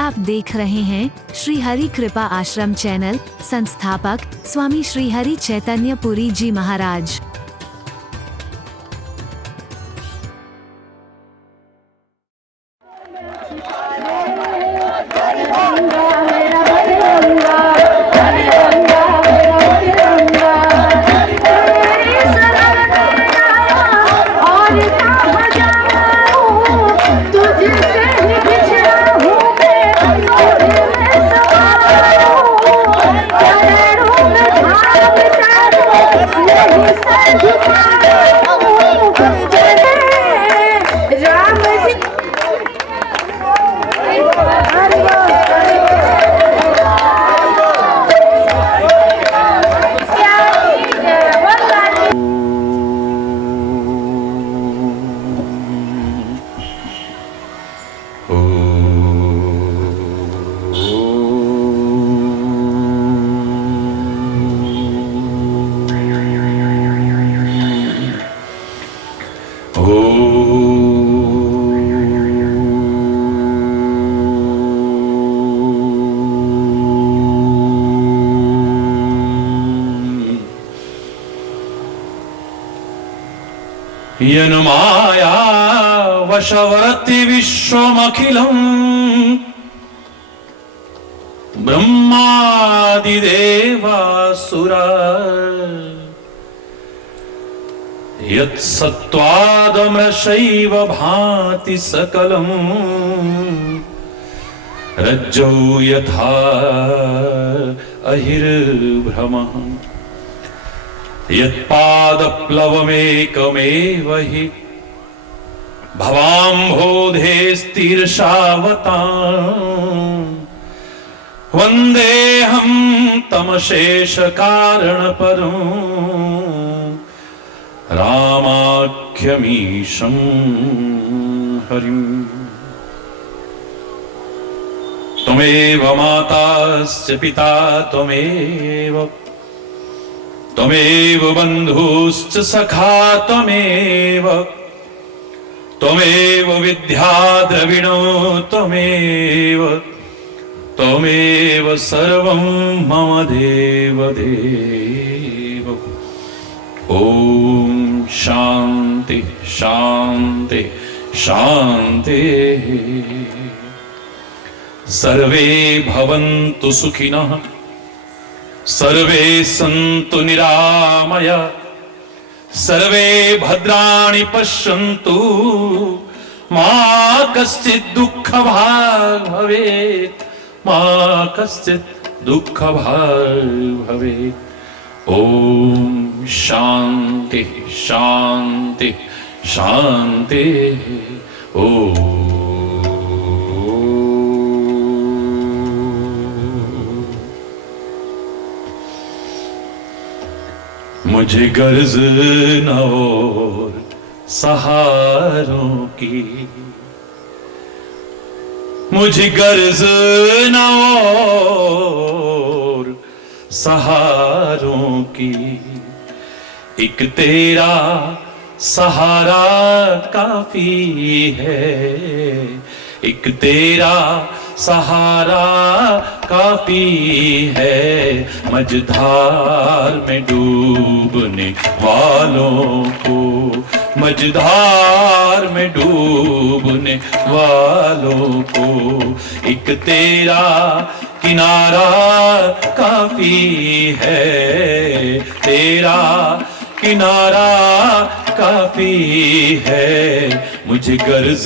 आप देख रहे हैं श्री हरि कृपा आश्रम चैनल। संस्थापक स्वामी श्री हरि चैतन्य पुरी जी महाराज। यन्माया वशवर्ति विश्वमखिलम् ब्रह्मादिदेवासुरा यत्सत्त्वादमृषैव भाति सकलम् रज्जौ यथा अहिर्भ्रमः यत्पादप्लवमेकमेव हि भवाम्भोधेस्तीर्षावताम् वन्देऽहं तमशेषकारणपरम् रामाख्यमीशं हरिम्। त्वमेव माताश्च पिता त्वमेव त्वमेव बन्धुश्च सखा त्वमेव त्वमेव विद्या द्रविणो त्वमेव त्वमेव सर्वं मम देव देव। ॐ शान्ति शान्ति शान्तिः। सर्वे भवन्तु सुखिनः सर्वे सन्तु निरामया सर्वे भद्राणि पश्यन्तु मा कश्चित् दुःखभाग् भवेत् मा कश्चित् दुःखभाग् भवेत्। ॐ शान्ति शान्ति शान्तिः। ॐ मुझे गर्ज न और सहारों की मुझे गर्ज न और सहारों की एक तेरा सहारा काफी है एक तेरा सहारा काफी है। मझधार में डूबने वालों को मझधार में डूबने वालों को एक तेरा किनारा काफी है तेरा किनारा काफी है। मुझे गर्ज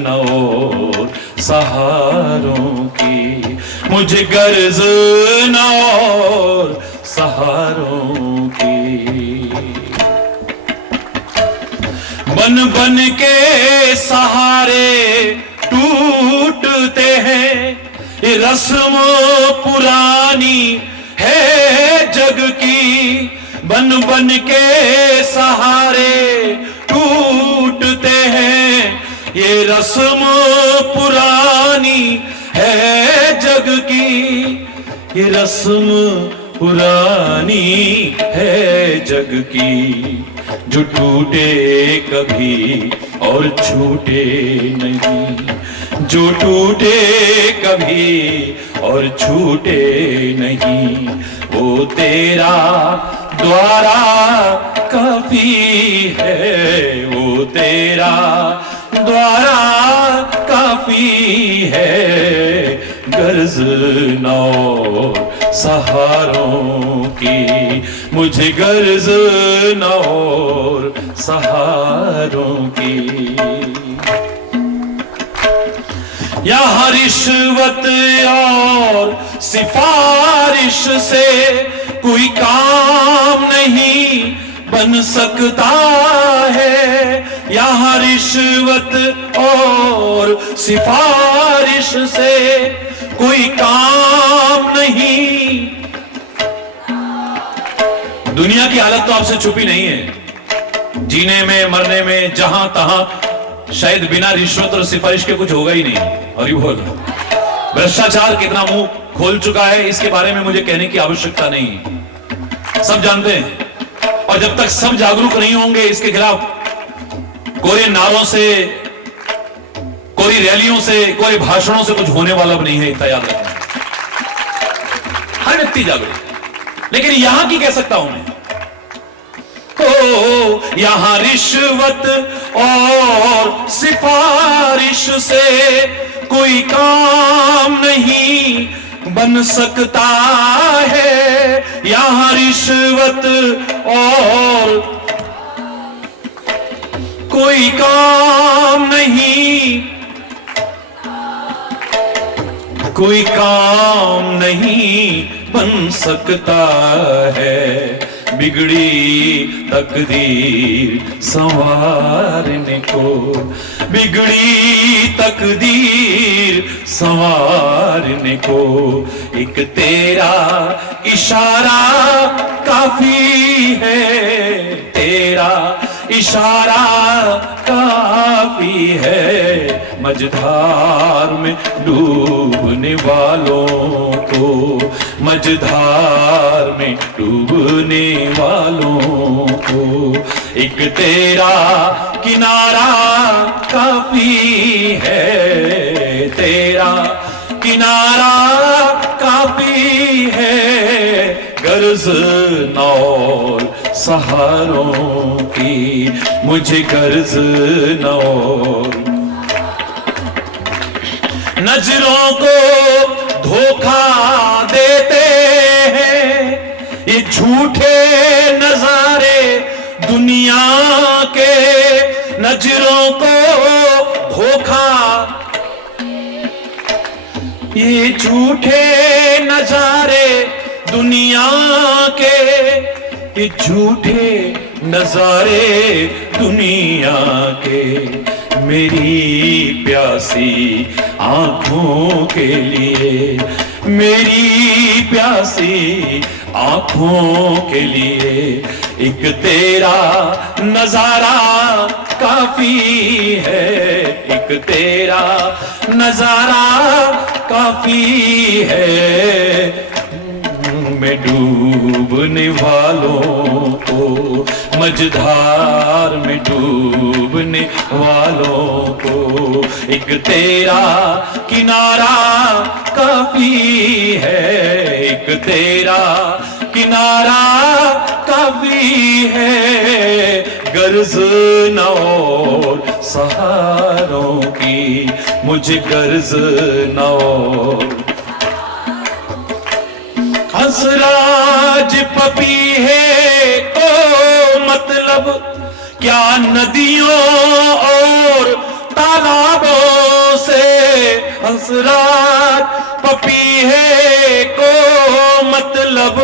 न और सहारों की मुझे गर्ज न और सहारों की। बन बन के सहारे टूटते हैं ये रस्म पुरानी है जग की। बन बन के सहारे टूटते हैं ये रस्म पुरानी है जग की। ये रस्म पुरानी है जग की जो टूटे कभी और छूटे नहीं जो टूटे कभी और छूटे नहीं, वो तेरा द्वारा काफी है, वो तेरा द्वारा काफी है। गर्ज नौ सहारों की, मुझे गर्ज नौ सहारों की। यहाँ रिश्वत और सिफारिश से कोई काम नहीं बन सकता है। यहाँ रिश्वत और सिफारिश से कोई काम नहीं। दुनिया की हालत तो आपसे छुपी नहीं है, जीने में मरने में जहां तहां शायद बिना रिश्वत और सिफारिश के कुछ होगा ही नहीं। और ये बोल भ्रष्टाचार कितना मुंह खोल चुका है, इसके बारे में मुझे कहने की आवश्यकता नहीं, सब जानते हैं। और जब तक सब जागरूक नहीं होंगे इसके खिलाफ, कोई नारों से, कोई रैलियों से, कोई भाषणों से कुछ होने वाला भी नहीं है, इतना याद रखना। हर व्यक्ति जागरूक, लेकिन यहां की कह सकता हूं मैं, यहां रिश्वत और सिफारिश से कोई काम नहीं बन सकता है। यहां रिश्वत और कोई काम नहीं, कोई काम नहीं बन सकता है। बिगड़ी तकदीर संवारने को, बिगड़ी तकदीर संवारने को, एक तेरा इशारा काफी है, तेरा इशारा काफी है। मझधार में डूबने वालों को, मझधार में डूबने वालों को, एक तेरा किनारा काफी है, तेरा किनारा काफी है। गर्ज नौ सहारों की, मुझे गर्ज नौ। नजरों को धोखा देते हैं ये झूठे नजारे दुनिया के, नजरों को धोखा, ये झूठे नजारे दुनिया के, ये झूठे नजारे दुनिया के। मेरी प्यासी आंखों के लिए, मेरी प्यासी आंखों के लिए, एक तेरा नजारा काफी है, एक तेरा नजारा काफी है। में डूबने वालों को, मझधार में डूबने वालों को, एक तेरा किनारा काफी है, एक तेरा किनारा काफी है। गर्ज नौ सहारों की, मुझे गर्ज नौ। हंसराज पपी है तो मतलब क्या नदियों और तालाबों से, हंसराज पपी है को मतलब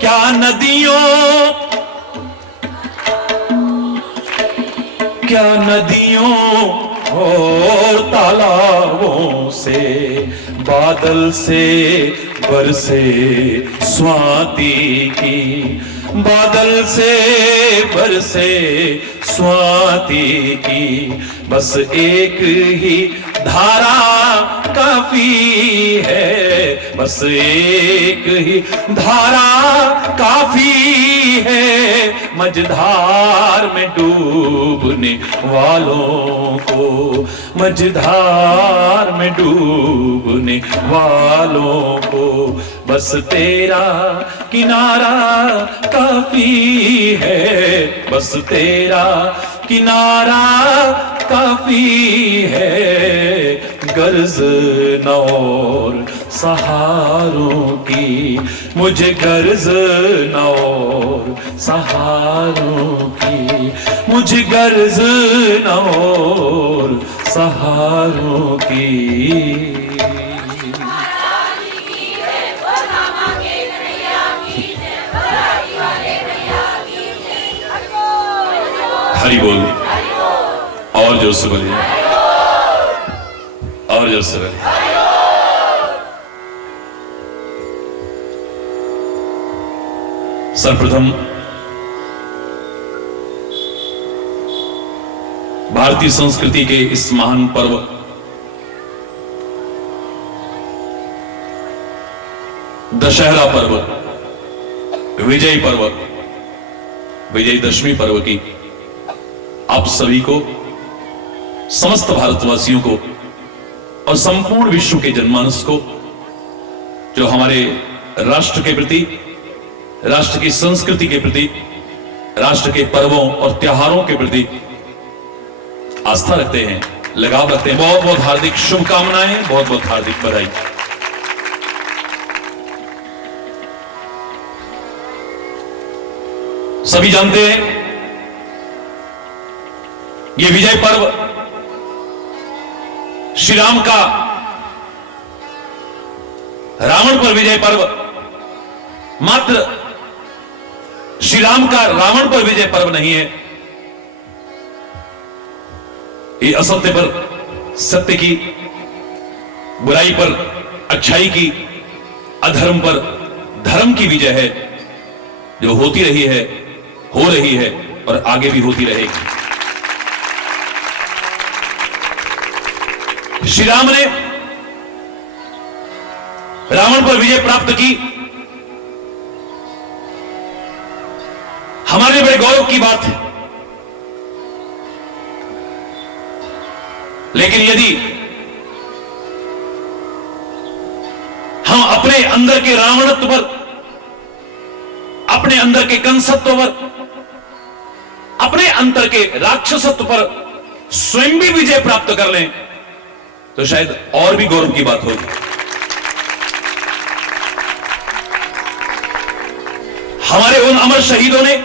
क्या नदियों, क्या नदियों और तालाबों से, बादल से बरसे स्वाति की, बादल से बरसे स्वाति की, बस एक ही धारा का काफी है, बस एक ही धारा काफी है, मझधार में डूबने वालों को, मझधार में डूबने वालों को, बस तेरा किनारा काफी है, बस तेरा किनारा काफी है, गर्ज न और सहारों की, मुझे गर्ज न और सहारों की, मुझे गर्ज न और सहारों की। हरि बोल, और जोर से बोलिए, और जोर से बोलिए। सर्वप्रथम भारतीय संस्कृति के इस महान पर्व दशहरा पर्व, विजय पर्व, विजयदशमी पर्व की आप सभी को, समस्त भारतवासियों को और संपूर्ण विश्व के जनमानस को, जो हमारे राष्ट्र के प्रति, राष्ट्र की संस्कृति के प्रति, राष्ट्र के पर्वों और त्योहारों के प्रति आस्था रखते हैं, लगाव रखते हैं, बहुत बहुत हार्दिक शुभकामनाएं, बहुत बहुत हार्दिक बधाई। सभी जानते हैं ये विजय पर्व श्री राम का रावण पर विजय पर्व, मात्र श्री राम का रावण पर विजय पर्व नहीं है। ये असत्य पर सत्य की, बुराई पर अच्छाई की, अधर्म पर धर्म की विजय है, जो होती रही है, हो रही है और आगे भी होती रहेगी। श्री राम ने रावण पर विजय प्राप्त की, हमारे लिए बड़े गौरव की बात है। लेकिन यदि हम अपने अंदर के रावणत्व पर, अपने अंदर के कंसत्व पर, अपने अंतर के राक्षसत्व पर स्वयं भी विजय प्राप्त कर लें तो शायद और भी गौरव की बात होगी। हमारे उन अमर शहीदों ने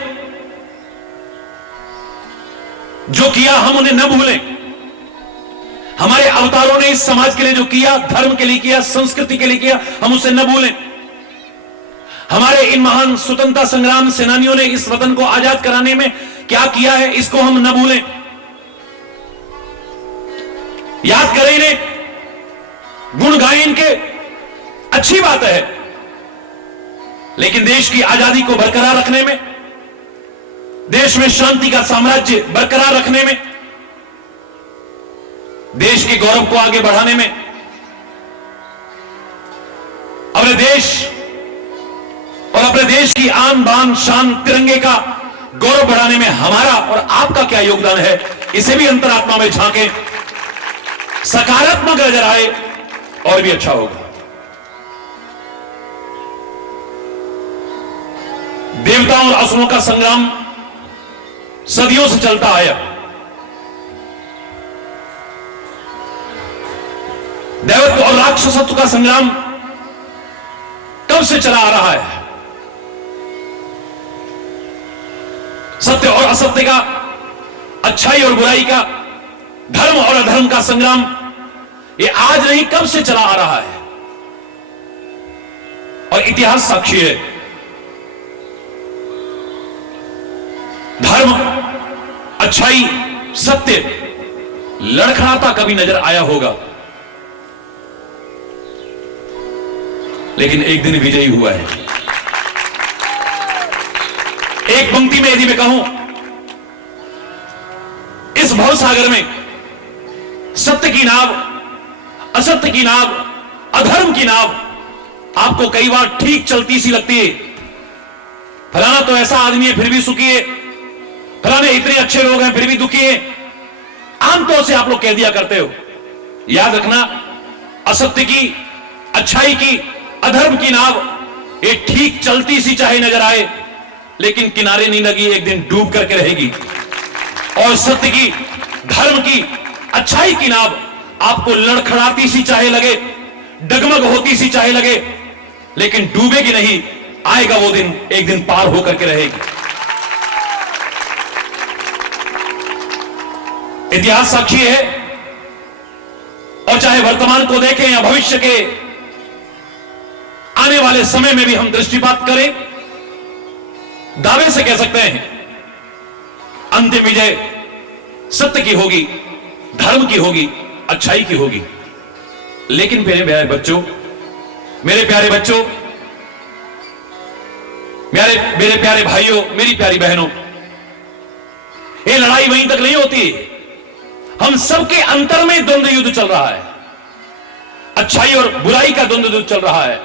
जो किया हम उन्हें न भूलें। हमारे अवतारों ने इस समाज के लिए जो किया, धर्म के लिए किया, संस्कृति के लिए किया, हम उसे न भूलें। हमारे इन महान स्वतंत्रता संग्राम सेनानियों ने इस वतन को आजाद कराने में क्या किया है, इसको हम न भूलें। याद करें इन्हें, गुण गाएं इनके, अच्छी बात है। लेकिन देश की आजादी को बरकरार रखने में, देश में शांति का साम्राज्य बरकरार रखने में, देश के गौरव को आगे बढ़ाने में, अपने देश और अपने देश की आन बान शान तिरंगे का गौरव बढ़ाने में हमारा और आपका क्या योगदान है, इसे भी अंतरात्मा में झांकें। सकारात्मक नजर आए और भी अच्छा होगा। देवताओं और असुरों का संग्राम सदियों से चलता आया। दैवत्व और राक्षसत्व का संग्राम कब से चला आ रहा है। सत्य और असत्य का, अच्छाई और बुराई का, धर्म और अधर्म का संग्राम ये आज नहीं, कब से चला आ रहा है। और इतिहास साक्षी है। धर्म, अच्छाई, सत्य लड़खड़ाता कभी नजर आया होगा, लेकिन एक दिन विजयी हुआ है। एक पंक्ति में यदि मैं कहूं, इस भवसागर में सत्य की नाव, असत्य की नाव, अधर्म की नाव आपको कई बार ठीक चलती सी लगती है। फलाना तो ऐसा आदमी है फिर भी सुखी है, फलाने इतने अच्छे लोग हैं फिर भी दुखी है, आमतौर से आप लोग कह दिया करते हो। याद रखना, असत्य की, अच्छाई की, अधर्म की नाव ये ठीक चलती सी चाहे नजर आए, लेकिन किनारे नहीं लगी, एक दिन डूब करके रहेगी। और सत्य की, धर्म की, अच्छाई की नाव आपको लड़खड़ाती सी चाहे लगे, डगमग होती सी चाहे लगे, लेकिन डूबेगी नहीं। आएगा वो दिन, एक दिन पार होकर के रहेगी। इतिहास साक्षी है, और चाहे वर्तमान को देखें या भविष्य के आने वाले समय में भी हम दृष्टिपात करें, दावे से कह सकते हैं अंतिम विजय सत्य की होगी, धर्म की होगी, अच्छाई की होगी। लेकिन मेरे प्यारे बच्चों, मेरे प्यारे बच्चों, मेरे प्यारे भाइयों, मेरी प्यारी बहनों, ये लड़ाई वहीं तक नहीं होती। हम सबके अंतर में द्वंद्व युद्ध चल रहा है, अच्छाई और बुराई का द्वंद्व युद्ध चल रहा है,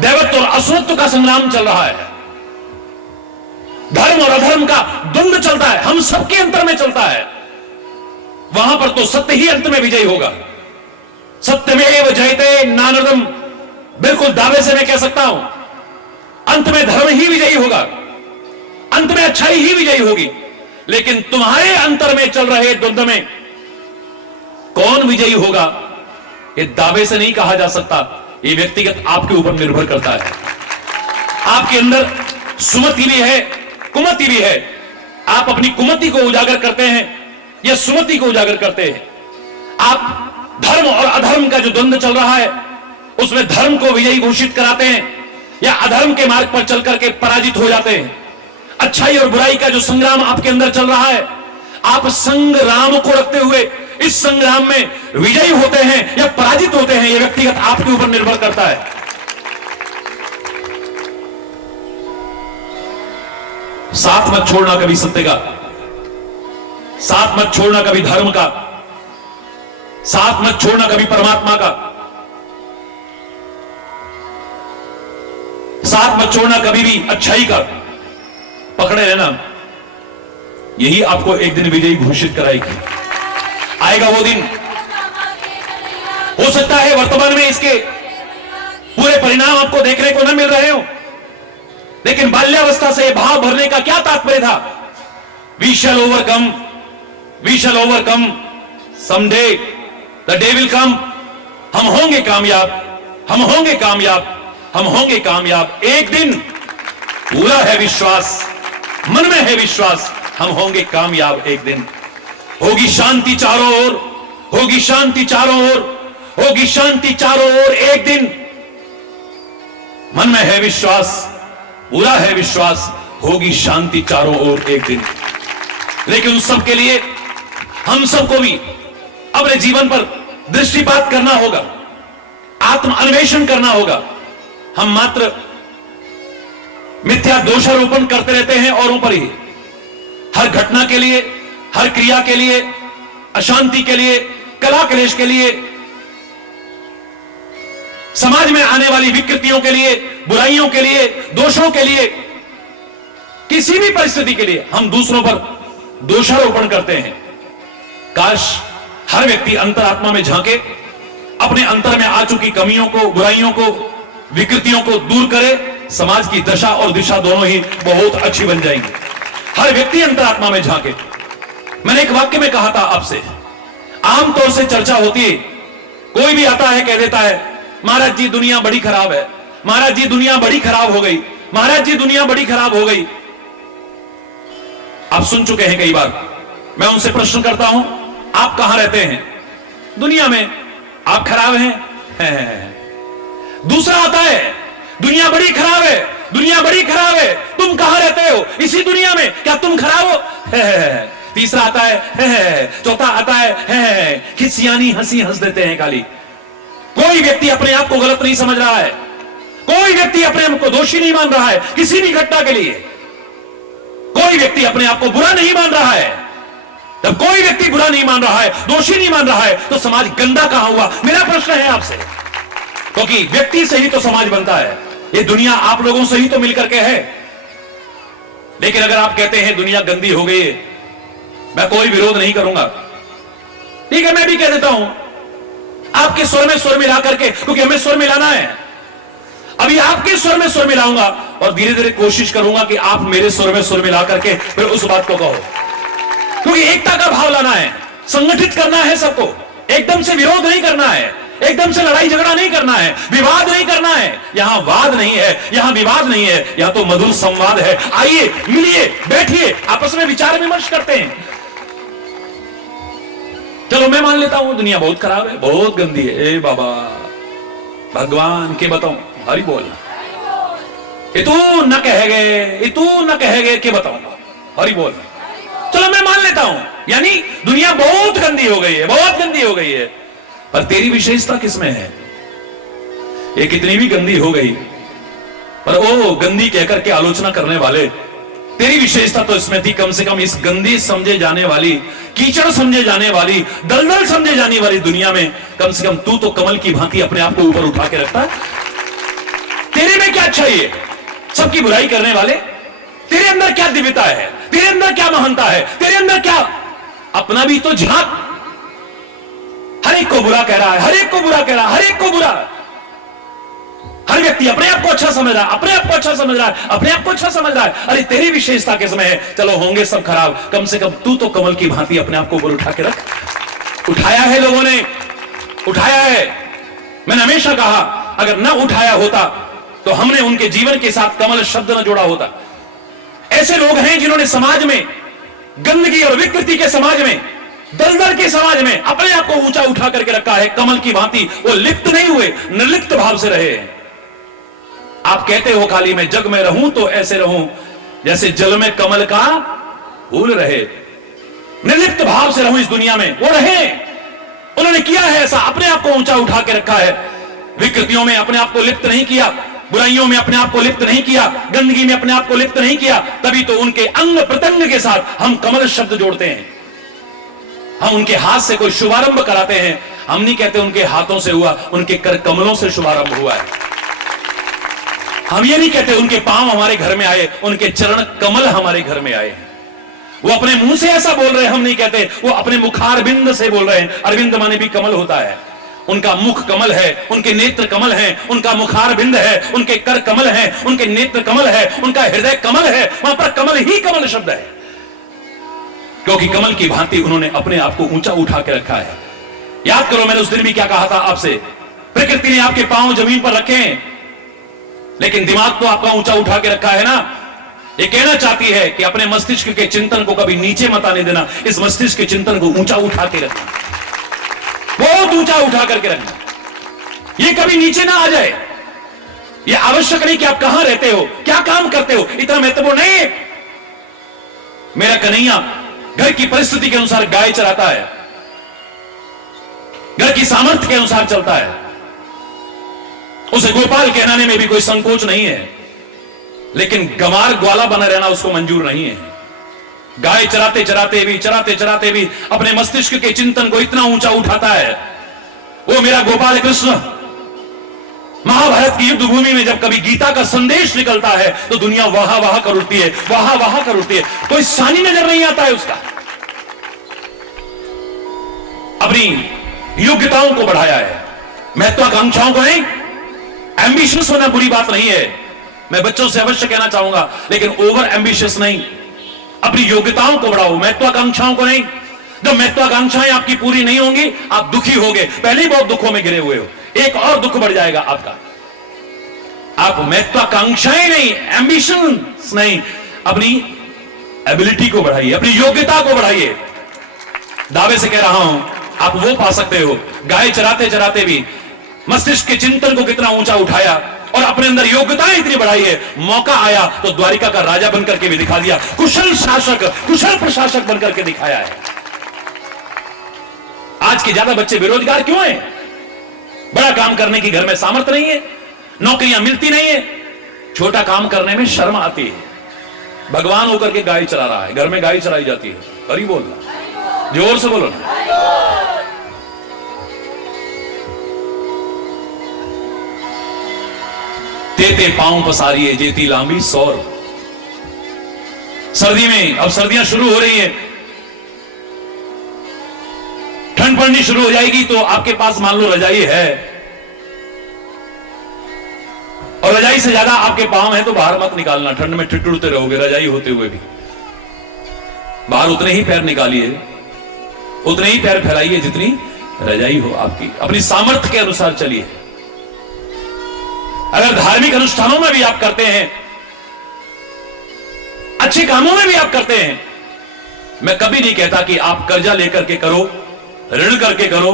दैवत्व और असुरत्व का संग्राम चल रहा है, धर्म और अधर्म का द्वंद्व चलता है, हम सबके अंतर में चलता है। वहां पर तो सत्य ही अंत में विजयी होगा। सत्यमेव जयते नानृतम्, बिल्कुल दावे से मैं कह सकता हूं, अंत में धर्म ही विजयी होगा, अंत में अच्छाई ही विजयी होगी। लेकिन तुम्हारे अंतर में चल रहे द्वंद्व में कौन विजयी होगा, यह दावे से नहीं कहा जा सकता, यह व्यक्तिगत आपके ऊपर निर्भर करता है। आपके अंदर सुमति भी है, कुमति भी है। आप अपनी कुमति को उजागर करते हैं या सुमति को उजागर करते हैं। आप धर्म और अधर्म का जो द्वंद्व चल रहा है उसमें धर्म को विजयी घोषित कराते हैं या अधर्म के मार्ग पर चल करके पराजित हो जाते हैं। अच्छाई और बुराई का जो संग्राम आपके अंदर चल रहा है, आप संग्राम को रखते हुए इस संग्राम में विजयी होते हैं या पराजित होते हैं, यह व्यक्तिगत आपके ऊपर निर्भर करता है। साथ मत छोड़ना कभी सत्य का, साथ मत छोड़ना कभी धर्म का, साथ मत छोड़ना कभी परमात्मा का, साथ मत छोड़ना कभी भी अच्छाई का। पकड़े रहना, यही आपको एक दिन विजयी घोषित कराएगी। आएगा वो दिन, हो सकता है वर्तमान में इसके पूरे परिणाम आपको देखने को न मिल रहे हो, लेकिन बाल्यावस्था से भाव भरने का क्या तात्पर्य था? We shall overcome, we shall overcome, someday the day will come. हम होंगे कामयाब, हम होंगे कामयाब, हम होंगे कामयाब। एक दिन पूरा है विश्वास, मन में है विश्वास, हम होंगे कामयाब एक दिन। होगी शांति चारों ओर, होगी शांति चारों ओर, होगी शांति चारों ओर एक दिन। मन में है विश्वास, पूरा है विश्वास, होगी शांति चारों ओर एक दिन। लेकिन उस सब के लिए हम सबको भी अपने जीवन पर दृष्टिपात करना होगा, आत्म अन्वेषण करना होगा। हम मात्र मिथ्या दोषारोपण करते रहते हैं औरों पर ही, हर घटना के लिए, हर क्रिया के लिए, अशांति के लिए, कला क्लेश के लिए, समाज में आने वाली विकृतियों के लिए, बुराइयों के लिए, दोषों के लिए, किसी भी परिस्थिति के लिए हम दूसरों पर दोषारोपण करते हैं। काश हर व्यक्ति अंतरात्मा में झांके, अपने अंतर में आ चुकी कमियों को, बुराइयों को, विकृतियों को दूर करे, समाज की दशा और दिशा दोनों ही बहुत अच्छी बन जाएंगी। हर व्यक्ति अंतरात्मा में झांके। मैंने एक वाक्य में कहा था आपसे, आमतौर से चर्चा होती है, कोई भी आता है कह देता है महाराज जी दुनिया बड़ी खराब है, महाराज जी दुनिया बड़ी खराब हो गई, महाराज जी दुनिया बड़ी खराब हो गई। आप सुन चुके हैं कई बार। मैं उनसे प्रश्न करता हूं, आप कहां रहते हैं? दुनिया में। आप खराब हैं? दूसरा आता है, दुनिया बड़ी खराब है, दुनिया बड़ी खराब है, तुम कहां रहते हो? इसी दुनिया में, क्या तुम खराब हो? तीसरा आता है, चौथा आता है, खिसियानी हंसी हंस देते हैं खाली। कोई व्यक्ति अपने आप को गलत नहीं समझ रहा है, कोई व्यक्ति अपने आप को दोषी नहीं मान रहा है किसी भी घटना के लिए, कोई व्यक्ति अपने आप को बुरा नहीं मान रहा है। जब कोई व्यक्ति बुरा नहीं मान रहा है, दोषी नहीं मान रहा है, तो समाज गंदा कहां हुआ? मेरा प्रश्न है आपसे, क्योंकि व्यक्ति से ही तो समाज बनता है। ये दुनिया आप लोगों से ही तो मिलकर के है। लेकिन अगर आप कहते हैं दुनिया गंदी हो गई है, मैं कोई विरोध नहीं करूंगा, ठीक है, मैं भी कह देता हूं आपके स्वर में स्वर मिला करके, क्योंकि हमें स्वर मिलाना है। अभी आपके स्वर में स्वर मिलाऊंगा और धीरे धीरे कोशिश करूंगा कि आप मेरे स्वर में स्वर मिला करके फिर उस बात को कहो, क्योंकि एकता का भाव लाना है, संगठित करना है सबको, एकदम से विरोध नहीं करना है, एकदम से लड़ाई झगड़ा नहीं करना है, विवाद नहीं करना है। यहां वाद नहीं है, यहां विवाद नहीं है, यहां तो मधुर संवाद है। आइए, मिलिए, बैठिए, आपस में विचार विमर्श करते हैं। चलो मैं मान लेता हूं दुनिया बहुत खराब है, बहुत गंदी है। ए बाबा, भगवान के बताऊं, हरि बोल, इतू न कहेगे के बताऊंगा, हरि बोल। चलो मैं मान लेता हूं, यानी दुनिया बहुत गंदी हो गई है, बहुत गंदी हो गई है, पर तेरी विशेषता किसमें है? ये कितनी भी गंदी हो गई, पर ओ गंदी कहकर के आलोचना करने वाले, तेरी विशेषता तो इसमें थी, कम से कम इस गंदी समझे जाने वाली, कीचड़ समझे जाने वाली, दलदल समझे जाने वाली दुनिया में कम से कम तू तो कमल की भांति अपने आप को ऊपर उठा के रखता है। तेरे में क्या अच्छा है? सबकी बुराई करने वाले, तेरे अंदर क्या दिव्यता है? तेरे अंदर क्या महानता है? तेरे अंदर क्या? अपना भी तो झांक। हर एक को बुरा कह रहा है, हर एक को बुरा कह रहा है, हर एक को बुरा। हर व्यक्ति अपने आप को अच्छा समझ रहा है, अपने आप को अच्छा समझ रहा है, अपने आप को अच्छा समझ रहा है। अरे तेरी विशेषता किसमें है? चलो होंगे सब खराब, कम से कम तू तो कमल की भांति अपने आप को ऊपर उठा के रख। उठाया है लोगों ने, उठाया है। मैंने हमेशा कहा अगर ना उठाया होता तो हमने उनके जीवन के साथ कमल शब्द न जोड़ा होता। ऐसे लोग हैं जिन्होंने समाज में गंदगी और विकृति के समाज में, दलदल के समाज में अपने आप को ऊंचा उठा करके रखा है, कमल की भांति। वो लिप्त नहीं हुए, निर्लिप्त भाव से रहे। आप कहते हो खाली मैं जग में रहूं तो ऐसे रहूं जैसे जल में कमल का फूल रहे, निर्लिप्त भाव से रहूं इस दुनिया में। वो रहे, उन्होंने किया है ऐसा, अपने आप को ऊंचा उठा के रखा है। विकृतियों में अपने आप को लिप्त नहीं किया, बुराइयों में अपने आप को लिप्त नहीं किया, गंदगी में अपने आप को लिप्त नहीं किया। तभी तो उनके अंग प्रत्यंग के साथ हम कमल शब्द जोड़ते हैं। हम उनके हाथ से कोई शुभारंभ कराते हैं, हम नहीं कहते उनके हाथों से हुआ, उनके कर कमलों से शुभारंभ हुआ है। हम ये नहीं कहते उनके पांव हमारे घर में आए, उनके चरण कमल हमारे घर में आए हैं। वो अपने मुंह से ऐसा बोल रहे हैं, हम नहीं कहते, वो अपने मुखारबिंद से बोल रहे हैं। अरविंद माने भी कमल होता है। उनका मुख कमल है, उनके नेत्र कमल हैं, उनका मुखारबिंद है, उनके कर कमल हैं, उनके नेत्र कमल है, उनका हृदय कमल है। वहां पर कमल ही कमल शब्द है, क्योंकि कमल की भांति उन्होंने अपने आप को ऊंचा उठा के रखा है। याद करो मैंने उस दिन भी क्या कहा था आपसे, प्रकृति ने आपके पांव जमीन पर रखे हैं, लेकिन दिमाग तो आपका ऊंचा उठा के रखा है ना। ये कहना चाहती है कि अपने मस्तिष्क के चिंतन को कभी नीचे मत आने देना, इस मस्तिष्क के चिंतन को ऊंचा उठा के रखना, बहुत ऊंचा उठा करके रखना, ये कभी नीचे ना आ जाए। ये आवश्यक नहीं कि आप कहां रहते हो, क्या काम करते हो, इतना महत्वपूर्ण नहीं है। मेरा कन्हैया घर की परिस्थिति के अनुसार गाय चराता है, घर की सामर्थ्य के अनुसार चलता है। उसे गोपाल कहलाने में भी कोई संकोच नहीं है, लेकिन गंवार ग्वाला बना रहना उसको मंजूर नहीं है। गाय चराते चराते भी अपने मस्तिष्क के चिंतन को इतना ऊंचा उठाता है। वो मेरा गोपाल कृष्ण महाभारत की युद्ध भूमि में जब कभी गीता का संदेश निकलता है तो दुनिया वाह वाह कर उठती है, वाह वाह कर उठती है। कोई सानी नजर नहीं आता है उसका। अपनी योग्यताओं को बढ़ाया है, महत्वाकांक्षाओं को नहीं। एम्बिशियस होना बुरी बात नहीं है, मैं बच्चों से अवश्य कहना चाहूंगा, लेकिन ओवर एम्बिशियस नहीं। अपनी योग्यताओं को बढ़ाओ, महत्वाकांक्षाओं को नहीं। जब महत्वाकांक्षाएं आपकी पूरी नहीं होंगी आप दुखी होगे, पहले ही बहुत दुखों में गिरे हुए हो, एक और दुख बढ़ जाएगा आपका। आप महत्वाकांक्षाएं नहीं, एम्बिशंस नहीं, अपनी एबिलिटी को बढ़ाइए, अपनी योग्यता को बढ़ाइए। दावे से कह रहा हूं आप वो पा सकते हो। गाय चराते चराते भी मस्तिष्क के चिंतन को कितना ऊंचा उठाया और अपने अंदर योग्यताएं इतनी बढ़ाई है। मौका आया तो द्वारिका का राजा बनकर के भी दिखा दिया, कुशल शासक, कुशल प्रशासक बनकर के दिखाया है। आज के ज्यादा बच्चे बेरोजगार क्यों हैं? बड़ा काम करने की घर में सामर्थ्य नहीं है, नौकरियां मिलती नहीं है, छोटा काम करने में शर्म आती है। भगवान होकर के गाय चला रहा है, घर में गाय चलाई जाती है, हरि बोल रहा। जोर से बोलो ना। तेते पांव पसारिए जेती लांबी सौर। सर्दी में, अब सर्दियां शुरू हो रही है, ठंड पड़नी शुरू हो जाएगी, तो आपके पास मान लो रजाई है और रजाई से ज्यादा आपके पांव है, तो बाहर मत निकालना, ठंड में ठिठुरते रहोगे रजाई होते हुए भी। बाहर उतने ही पैर निकालिए, उतने ही पैर फैलाइए जितनी रजाई हो आपकी, अपनी सामर्थ्य के अनुसार चलिए। अगर धार्मिक अनुष्ठानों में भी आप करते हैं, अच्छे कामों में भी आप करते हैं, मैं कभी नहीं कहता कि आप कर्जा लेकर के करो, ऋण करके करो,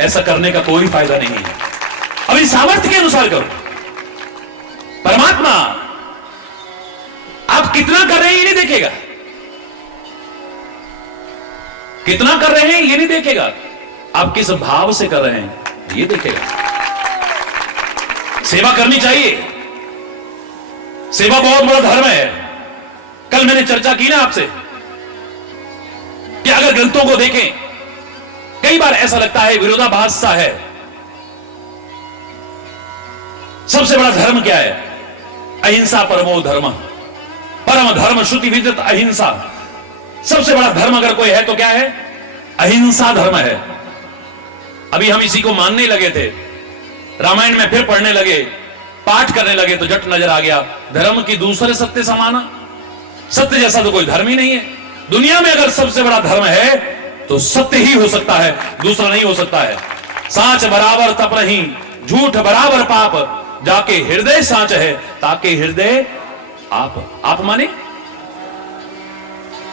ऐसा करने का कोई फायदा नहीं है। अपनी सामर्थ्य के अनुसार करो। परमात्मा आप कितना कर रहे हैं ये नहीं देखेगा, कितना कर रहे हैं ये नहीं देखेगा, आप किस भाव से कर रहे हैं ये देखेगा। सेवा करनी चाहिए, सेवा बहुत बड़ा धर्म है। कल मैंने चर्चा की ना आपसे कि अगर ग्रंथों को देखें, कई बार ऐसा लगता है विरोधाभास सा है। सबसे बड़ा धर्म क्या है? अहिंसा परमो धर्म, परम धर्म श्रुति विदित अहिंसा। सबसे बड़ा धर्म अगर कोई है तो क्या है? अहिंसा धर्म है। अभी हम इसी को मानने लगे थे, रामायण में फिर पढ़ने लगे, पाठ करने लगे, तो झट नजर आ गया धर्म की दूसरे सत्य समाना। सत्य जैसा तो कोई धर्म ही नहीं है दुनिया में। अगर सबसे बड़ा धर्म है तो सत्य ही हो सकता है, दूसरा नहीं हो सकता है। साच बराबर तप नहीं, झूठ बराबर पाप, जाके हृदय साच है ताके हृदय आप माने।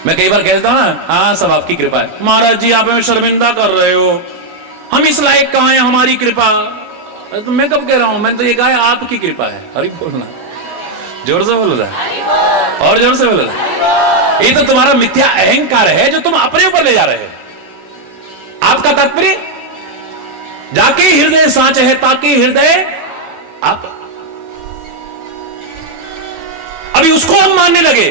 मैं कई बार कहता हूं ना, हाँ सब आपकी कृपा है। महाराज जी आप हमें शर्मिंदा कर रहे हो, हम इस लायक कहां है हमारी कृपा। तो मैं कब कह रहा हूं, मैंने तो ये कहा है आपकी कृपा है। अरे बोलना, जोर से बोलो ना, और जोर से बोलो ना। ये तो तुम्हारा मिथ्या अहंकार है जो तुम अपने ऊपर ले जा रहे हो। आपका तात्पर्य जाके हृदय साच है ताकि हृदय आप। अभी उसको हम मानने लगे,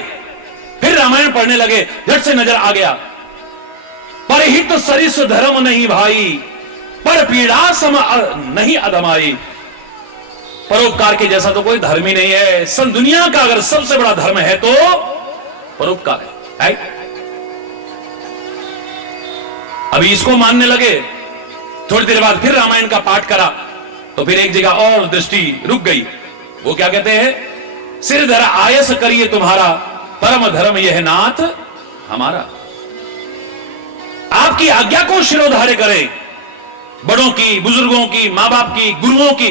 फिर रामायण पढ़ने लगे, झट से नजर आ गया परहित सरिस धर्म नहीं भाई, पर पीड़ा सम नहीं अदमाई। परोपकार के जैसा तो कोई धर्म ही नहीं है। सन दुनिया का अगर सबसे बड़ा धर्म है तो परोपकार है। अभी इसको मानने लगे, थोड़ी देर बाद फिर रामायण का पाठ करा तो फिर एक जगह और दृष्टि रुक गई। वो क्या कहते हैं? सिर धर आयस करिए तुम्हारा, परम धर्म यह नाथ हमारा। आपकी आज्ञा को शिरोधार्य करें, बड़ों की, बुजुर्गों की, मां बाप की, गुरुओं की,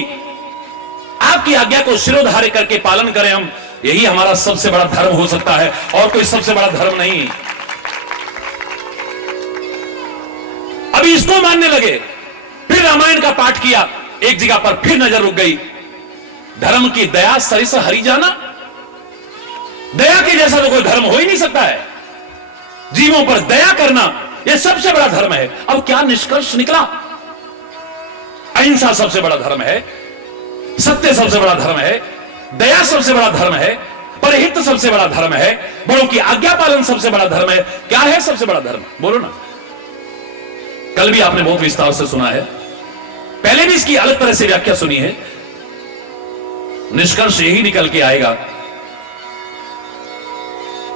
आपकी आज्ञा को शिरोधार्य करके पालन करें हम। यही हमारा सबसे बड़ा धर्म हो सकता है, और कोई सबसे बड़ा धर्म नहीं। अभी इसको मानने लगे, फिर रामायण का पाठ किया, एक जगह पर फिर नजर रुक गई। धर्म की दया सरिस हरि जाना। दया के जैसा तो कोई धर्म हो ही नहीं सकता है। जीवों पर दया करना यह सबसे बड़ा धर्म है। अब क्या निष्कर्ष निकला? अहिंसा सबसे बड़ा धर्म है, सत्य सबसे बड़ा धर्म है, दया सबसे बड़ा धर्म है, परहित सबसे बड़ा धर्म है, बड़ों की आज्ञा पालन सबसे बड़ा धर्म है। क्या है सबसे बड़ा धर्म? बोलो ना। कल भी आपने बहुत विस्तार से सुना है, पहले भी इसकी अलग तरह से व्याख्या सुनी है। निष्कर्ष यही निकल के आएगा,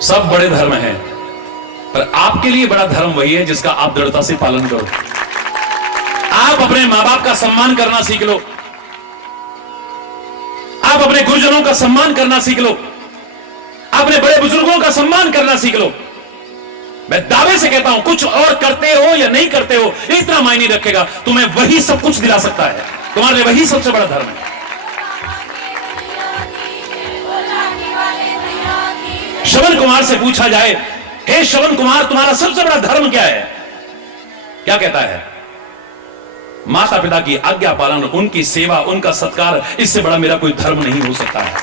सब बड़े धर्म हैं, पर आपके लिए बड़ा धर्म वही है जिसका आप दृढ़ता से पालन करो। आप अपने मां बाप का सम्मान करना सीख लो, आप अपने गुरुजनों का सम्मान करना सीख लो, अपने बड़े बुजुर्गों का सम्मान करना सीख लो। मैं दावे से कहता हूं, कुछ और करते हो या नहीं करते हो इतना मायने रखेगा, तुम्हें वही सब कुछ दिला सकता है। तुम्हारे लिए वही सबसे बड़ा धर्म है। श्रवण कुमार से पूछा जाए, हे श्रवण कुमार तुम्हारा सबसे बड़ा धर्म क्या है? क्या कहता है? माता पिता की आज्ञा पालन, उनकी सेवा, उनका सत्कार, इससे बड़ा मेरा कोई धर्म नहीं हो सकता है।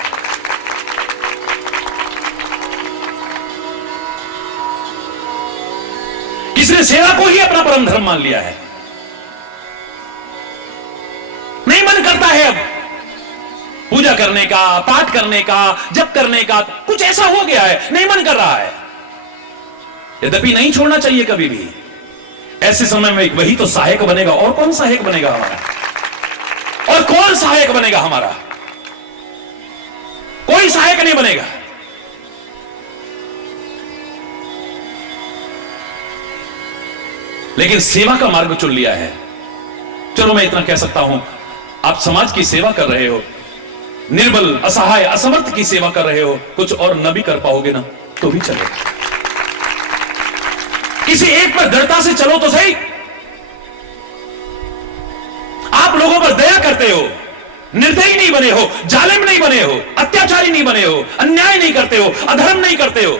किसने सेवा को ही अपना परम धर्म मान लिया है। नहीं मन करता है अब पूजा करने का, पाठ करने का, जप करने का, कुछ ऐसा हो गया है, नहीं मन कर रहा है। यद्यपि नहीं छोड़ना चाहिए कभी भी, ऐसे समय में वही तो सहायक बनेगा, और कौन सहायक बनेगा हमारा? और कौन सहायक बनेगा हमारा? कोई सहायक नहीं बनेगा। लेकिन सेवा का मार्ग चुन लिया है। चलो मैं इतना कह सकता हूं, आप समाज की सेवा कर रहे हो, निर्बल असहाय असमर्थ की सेवा कर रहे हो, कुछ और न भी कर पाओगे ना तो भी चलेगा। किसी एक पर दृढ़ता से चलो तो सही। आप लोगों पर दया करते हो, निर्दयी नहीं बने हो, जालिम नहीं बने हो, अत्याचारी नहीं बने हो, अन्याय नहीं करते हो, अधर्म नहीं करते हो।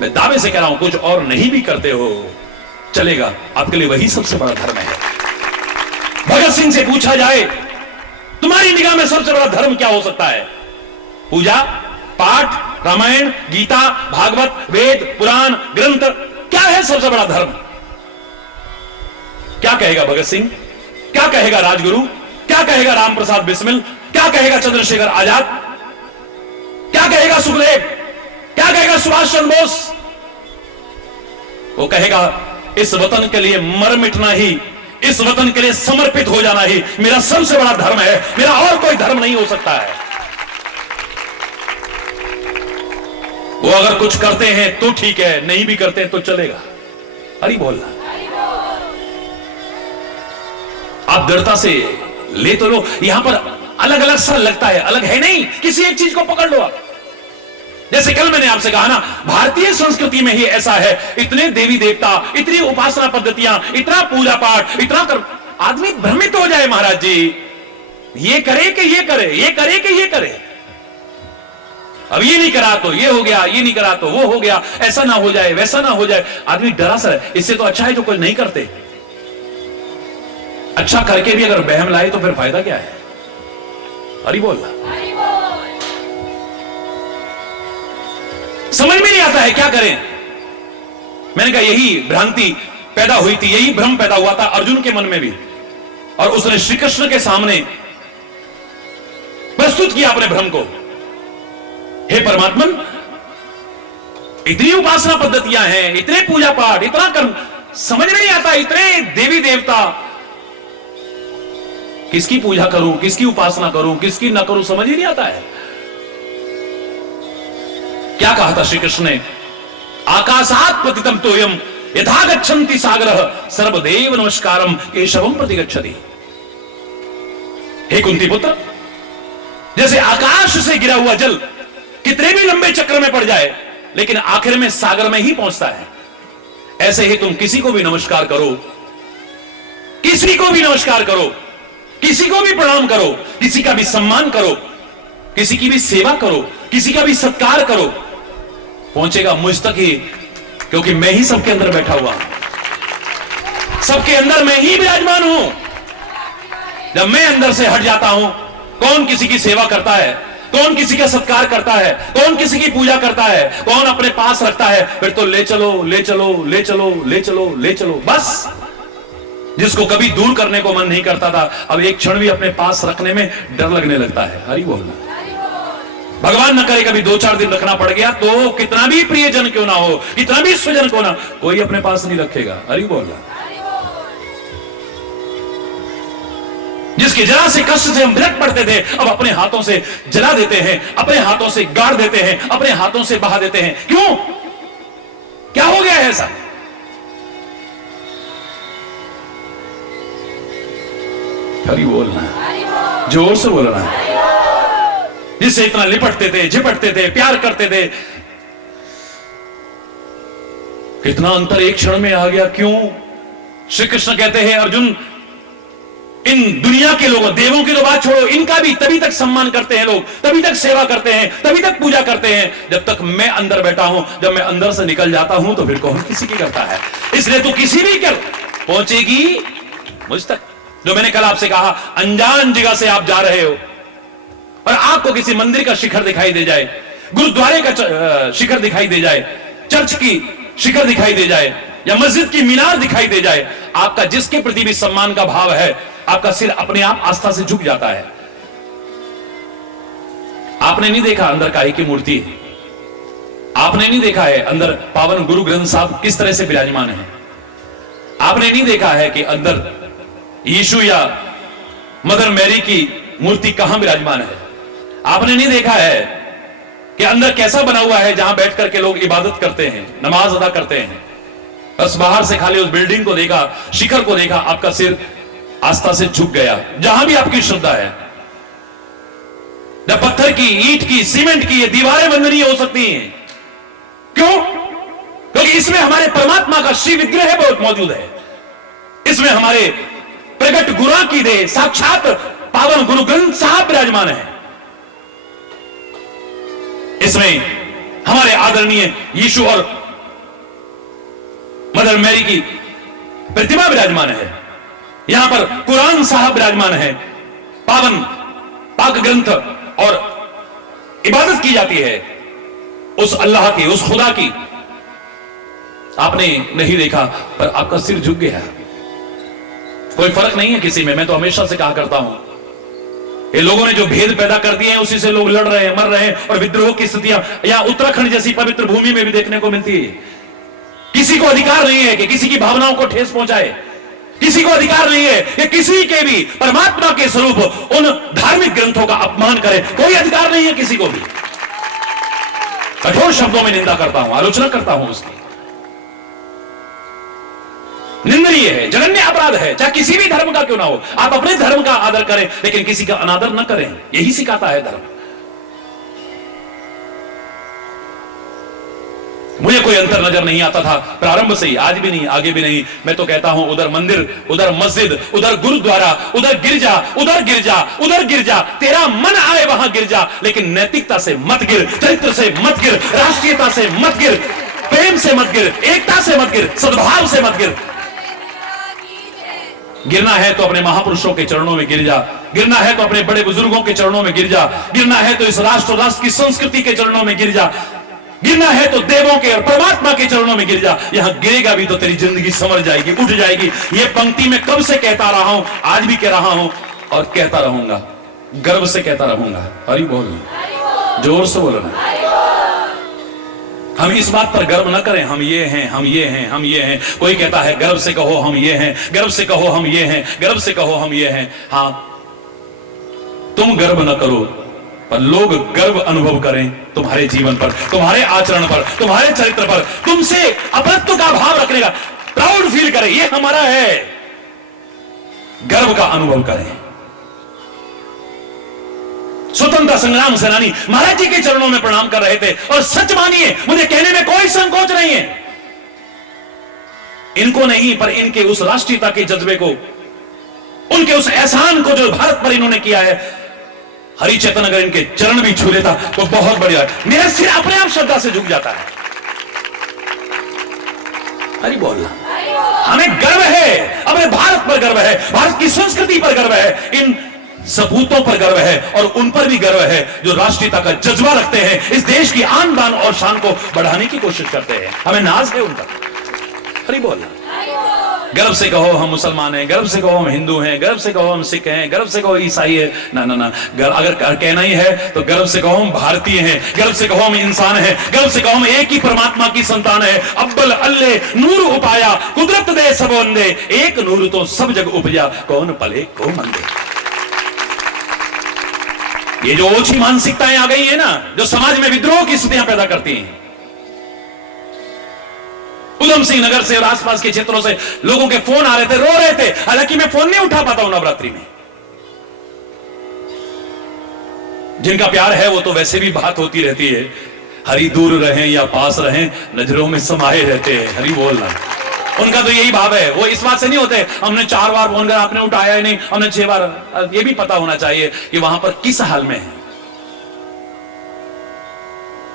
मैं दावे से कह रहा हूं, कुछ और नहीं भी करते हो चलेगा, आपके लिए वही सबसे बड़ा धर्म है। भगत सिंह से पूछा जाए तुम्हारी निगाह में सबसे बड़ा धर्म क्या हो सकता है? पूजा पाठ, रामायण, गीता, भागवत, वेद, पुराण, ग्रंथ, क्या है सबसे बड़ा धर्म? क्या कहेगा भगत सिंह? क्या कहेगा राजगुरु? क्या कहेगा राम प्रसाद बिस्मिल? क्या कहेगा चंद्रशेखर आजाद? क्या कहेगा सुखदेव? क्या कहेगा सुभाष चंद्र बोस? वो कहेगा इस वतन के लिए मर मिटना ही, इस वतन के लिए समर्पित हो जाना ही मेरा सबसे बड़ा धर्म है, मेरा और कोई धर्म नहीं हो सकता है। वो अगर कुछ करते हैं तो ठीक है, नहीं भी करते हैं तो चलेगा। हरि बोलना। आप दृढ़ता से ले तो लो। यहां पर अलग अलग सा लगता है, अलग है नहीं, किसी एक चीज को पकड़ लो आप। जैसे कल मैंने आपसे कहा ना, भारतीय संस्कृति में ही ऐसा है, इतने देवी देवता, इतनी उपासना पद्धतियां, इतना पूजा पाठ, इतना कर, आदमी भ्रमित हो जाए महाराज जी, ये करे कि ये करे, ये करे कि ये करे। अब ये नहीं करा तो ये हो गया, ये नहीं करा तो वो हो गया, ऐसा ना हो जाए, वैसा ना हो जाए, आदमी डरा सा है। इससे तो अच्छा है जो कोई नहीं करते। अच्छा करके भी अगर बहम लाए तो फिर फायदा क्या है? हरि बोल। समझ में नहीं आता है क्या करें। मैंने कहा यही भ्रांति पैदा हुई थी, यही भ्रम पैदा हुआ था अर्जुन के मन में भी, और उसने श्री कृष्ण के सामने प्रस्तुत किया अपने भ्रम को। हे परमात्मन, इतनी उपासना पद्धतियां हैं, इतने पूजा पाठ, इतना कर्म, समझ में नहीं आता, इतने देवी देवता, किसकी पूजा करूं, किसकी उपासना करूं, किसकी ना करूं, समझ ही नहीं आता है। क्या कहा था श्री कृष्ण ने? आकाशात् पतितम तोयम यथा गच्छन्ति सागरः सर्वदेव नमस्कारम केशवम प्रति गच्छति। हे कुंती पुत्र, जैसे आकाश से गिरा हुआ जल कितने भी लंबे चक्र में पड़ जाए लेकिन आखिर में सागर में ही पहुंचता है, ऐसे ही तुम किसी को भी नमस्कार करो, किसी को भी नमस्कार करो, किसी को भी प्रणाम करो, किसी का भी सम्मान करो, किसी की भी सेवा करो, किसी का भी सत्कार करो, पहुंचेगा मुझ तक ही, क्योंकि मैं ही सबके अंदर बैठा हुआ, सबके अंदर मैं ही विराजमान हूं। जब मैं अंदर से हट जाता हूं, कौन किसी की सेवा करता है, कौन किसी का सत्कार करता है, कौन किसी की पूजा करता है, कौन अपने पास रखता है? फिर तो ले चलो, ले चलो, ले चलो, ले चलो, ले चलो, बस। जिसको कभी दूर करने को मन नहीं करता था, अब एक क्षण भी अपने पास रखने में डर लगने लगता है। हरि बोलना। भगवान न करे कभी 2-4 दिन रखना पड़ गया तो कितना भी प्रियजन क्यों ना हो, कितना भी स्वजन क्यों ना, कोई अपने पास नहीं रखेगा। हरि बोलना। जिसके जरा से कष्ट से हम विरक्त पड़ते थे, अब अपने हाथों से जला देते हैं, अपने हाथों से गाड़ देते हैं, अपने हाथों से बहा देते हैं। क्यों? क्या हो गया है ऐसा? हरि बोलना, जोर से बोलना। जिससे इतना लिपटते थे, झिपटते थे, प्यार करते थे, कितना अंतर एक क्षण में आ गया। क्यों? श्री कृष्ण कहते हैं अर्जुन, इन दुनिया के लोगों, देवों की तो बात छोड़ो, इनका भी तभी तक सम्मान करते हैं लोग, तभी तक सेवा करते हैं, तभी तक पूजा करते हैं जब तक मैं अंदर बैठा हूं। जब मैं अंदर से निकल जाता हूं तो फिर कौन किसी की करता है। इसलिए तू किसी भी कर पहुंचेगी मुझ तक। जो मैंने कल आपसे कहा, अनजान जगह से आप जा रहे हो और आपको किसी मंदिर का शिखर दिखाई दे जाए, गुरुद्वारे का शिखर दिखाई दे जाए, चर्च की शिखर दिखाई दे जाए, या मस्जिद की मीनार दिखाई दे जाए, आपका जिसके प्रति भी सम्मान का भाव है, आपका सिर अपने आप आस्था से झुक जाता है। आपने नहीं देखा अंदर काहे की मूर्ति है, आपने नहीं देखा है अंदर पावन गुरु ग्रंथ साहब किस तरह से विराजमान है, आपने नहीं देखा है कि अंदर यीशु या मदर मैरी की मूर्ति कहां विराजमान है? आपने नहीं देखा है कि अंदर कैसा बना हुआ है जहां बैठ करके लोग इबादत करते हैं, नमाज अदा करते हैं? बस बाहर से खाली उस बिल्डिंग को देखा, शिखर को देखा, आपका सिर आस्था से झुक गया। जहां भी आपकी श्रद्धा है, जब पत्थर की, ईंट की, सीमेंट की ये दीवारें वंदनीय हो सकती हैं। क्यों? क्योंकि इसमें हमारे परमात्मा का श्री विग्रह बहुत मौजूद है। इसमें हमारे प्रकट गुरा की दे साक्षात पावन गुरु ग्रंथ साहब विराजमान है। इसमें हमारे आदरणीय यीशु और मदर मैरी की प्रतिमा विराजमान है। यहां पर कुरान साहब विराजमान है, पावन पाक ग्रंथ, और इबादत की जाती है उस अल्लाह की, उस खुदा की। आपने नहीं देखा पर आपका सिर झुक गया। कोई फर्क नहीं है किसी में। मैं तो हमेशा से कहा करता हूं, ये लोगों ने जो भेद पैदा कर दिए हैं उसी से लोग लड़ रहे हैं, मर रहे हैं, और विद्रोह की स्थितियां या उत्तराखंड जैसी पवित्र भूमि में भी देखने को मिलती है। किसी को अधिकार नहीं है कि किसी की भावनाओं को ठेस पहुंचाए। किसी को अधिकार नहीं है कि किसी के भी परमात्मा के स्वरूप उन धार्मिक ग्रंथों का अपमान करे। कोई अधिकार नहीं है किसी को भी। कठोर शब्दों में निंदा करता हूं, आलोचना करता हूं उसकी। निंदनीय है, जघन्य अपराध है, चाहे किसी भी धर्म का क्यों ना हो। आप अपने धर्म का आदर करें लेकिन किसी का अनादर न करें, यही सिखाता है धर्म। मुझे कोई अंतर नजर नहीं आता था प्रारंभ से ही, आज भी नहीं, आगे भी नहीं। मैं तो कहता हूं उधर मंदिर, उधर मस्जिद, उधर गुरुद्वारा, उधर गिरजा, उधर गिरजा, उधर गिरजा, तेरा मन आए वहां गिरजा, लेकिन नैतिकता से मत गिर, चरित्र से मत गिर, राष्ट्रीयता से मत गिर, प्रेम से मत गिर, एकता से मत गिर, सद्भाव से मत गिर। गिरना है तो अपने महापुरुषों के चरणों में गिर जा, गिरना है तो अपने बड़े बुजुर्गों के चरणों में गिर जा, गिरना है तो इस राष्ट्र की संस्कृति के चरणों में गिर जा, गिरना है तो देवों के और परमात्मा के चरणों में गिर जा। यहां गिरेगा भी तो तेरी जिंदगी संवर जाएगी, उठ जाएगी। ये पंक्ति मैं कब से कहता रहा हूं, आज भी कह रहा हूं और कहता रहूंगा, गर्व से कहता रहूंगा। हरि बोल, जोर से बोलो ना। हम इस बात पर गर्व न करें, हम ये हैं, हम ये हैं, हम ये हैं। कोई कहता है गर्व से कहो हम ये हैं, गर्व से कहो हम ये हैं, गर्व से कहो हम ये हैं। हां, तुम गर्व न करो पर लोग गर्व अनुभव करें तुम्हारे जीवन पर, तुम्हारे आचरण पर, तुम्हारे चरित्र पर, तुमसे अपनत्व का भाव रखने का, प्राउड फील करें, ये हमारा है, गर्व का अनुभव करें। स्वतंत्रता संग्राम सेनानी महाराज जी के चरणों में प्रणाम कर रहे थे। और सच मानिए, मुझे कहने में कोई संकोच नहीं है, इनको नहीं पर इनके उस राष्ट्रीयता के जज्बे को, उनके उस एहसान को जो भारत पर इन्होंने किया है, हरि चेतन अगर इनके चरण भी छू लेता तो बहुत बढ़िया। मेरा सिर अपने आप श्रद्धा से झुक जाता है। हरि बोलना। हमें गर्व है, अपने भारत पर गर्व है, भारत की संस्कृति पर गर्व है, इन सपूतों पर गर्व है और उन पर भी गर्व है जो राष्ट्रीयता का जज्बा रखते हैं, इस देश की आन बान और शान को बढ़ाने की कोशिश करते हैं। हमें नाज है उनका। हरि बोलना। गर्व से कहो हम मुसलमान हैं, गर्व से कहो हम हिंदू हैं, गर्व से कहो हम सिख हैं, गर्व से कहो ईसाई है। ना ना ना, अगर कहना ही है तो गर्व से कहो हम भारतीय हैं, गर्व से कहो हम इंसान हैं, गर्व से कहो हम एक ही परमात्मा की संतान है। अब्बल अल्ले नूर उपाया, कुदरत दे सब वंदे, एक नूर तो सब जग उपजा, कौन पले को मंदे। ये जो ओछी मानसिकताएं आ गई है ना, जो समाज में विद्रोह की स्थितियां पैदा करती हैं। उधम सिंह नगर से और आसपास के क्षेत्रों से लोगों के फोन आ रहे थे, रो रहे थे। हालांकि मैं फोन नहीं उठा पाता हूं नवरात्रि में। जिनका प्यार है वो तो वैसे भी बात होती रहती है। हरि दूर रहें या पास रहें, नजरों में समाये रहते हैं। हरि बोलना। उनका तो यही भाव है। वो इस बात से नहीं होते हमने 4 बार फोन करा, आपने उठाया ही नहीं, हमने 6 बार। ये भी पता होना चाहिए कि वहां पर किस हाल में है,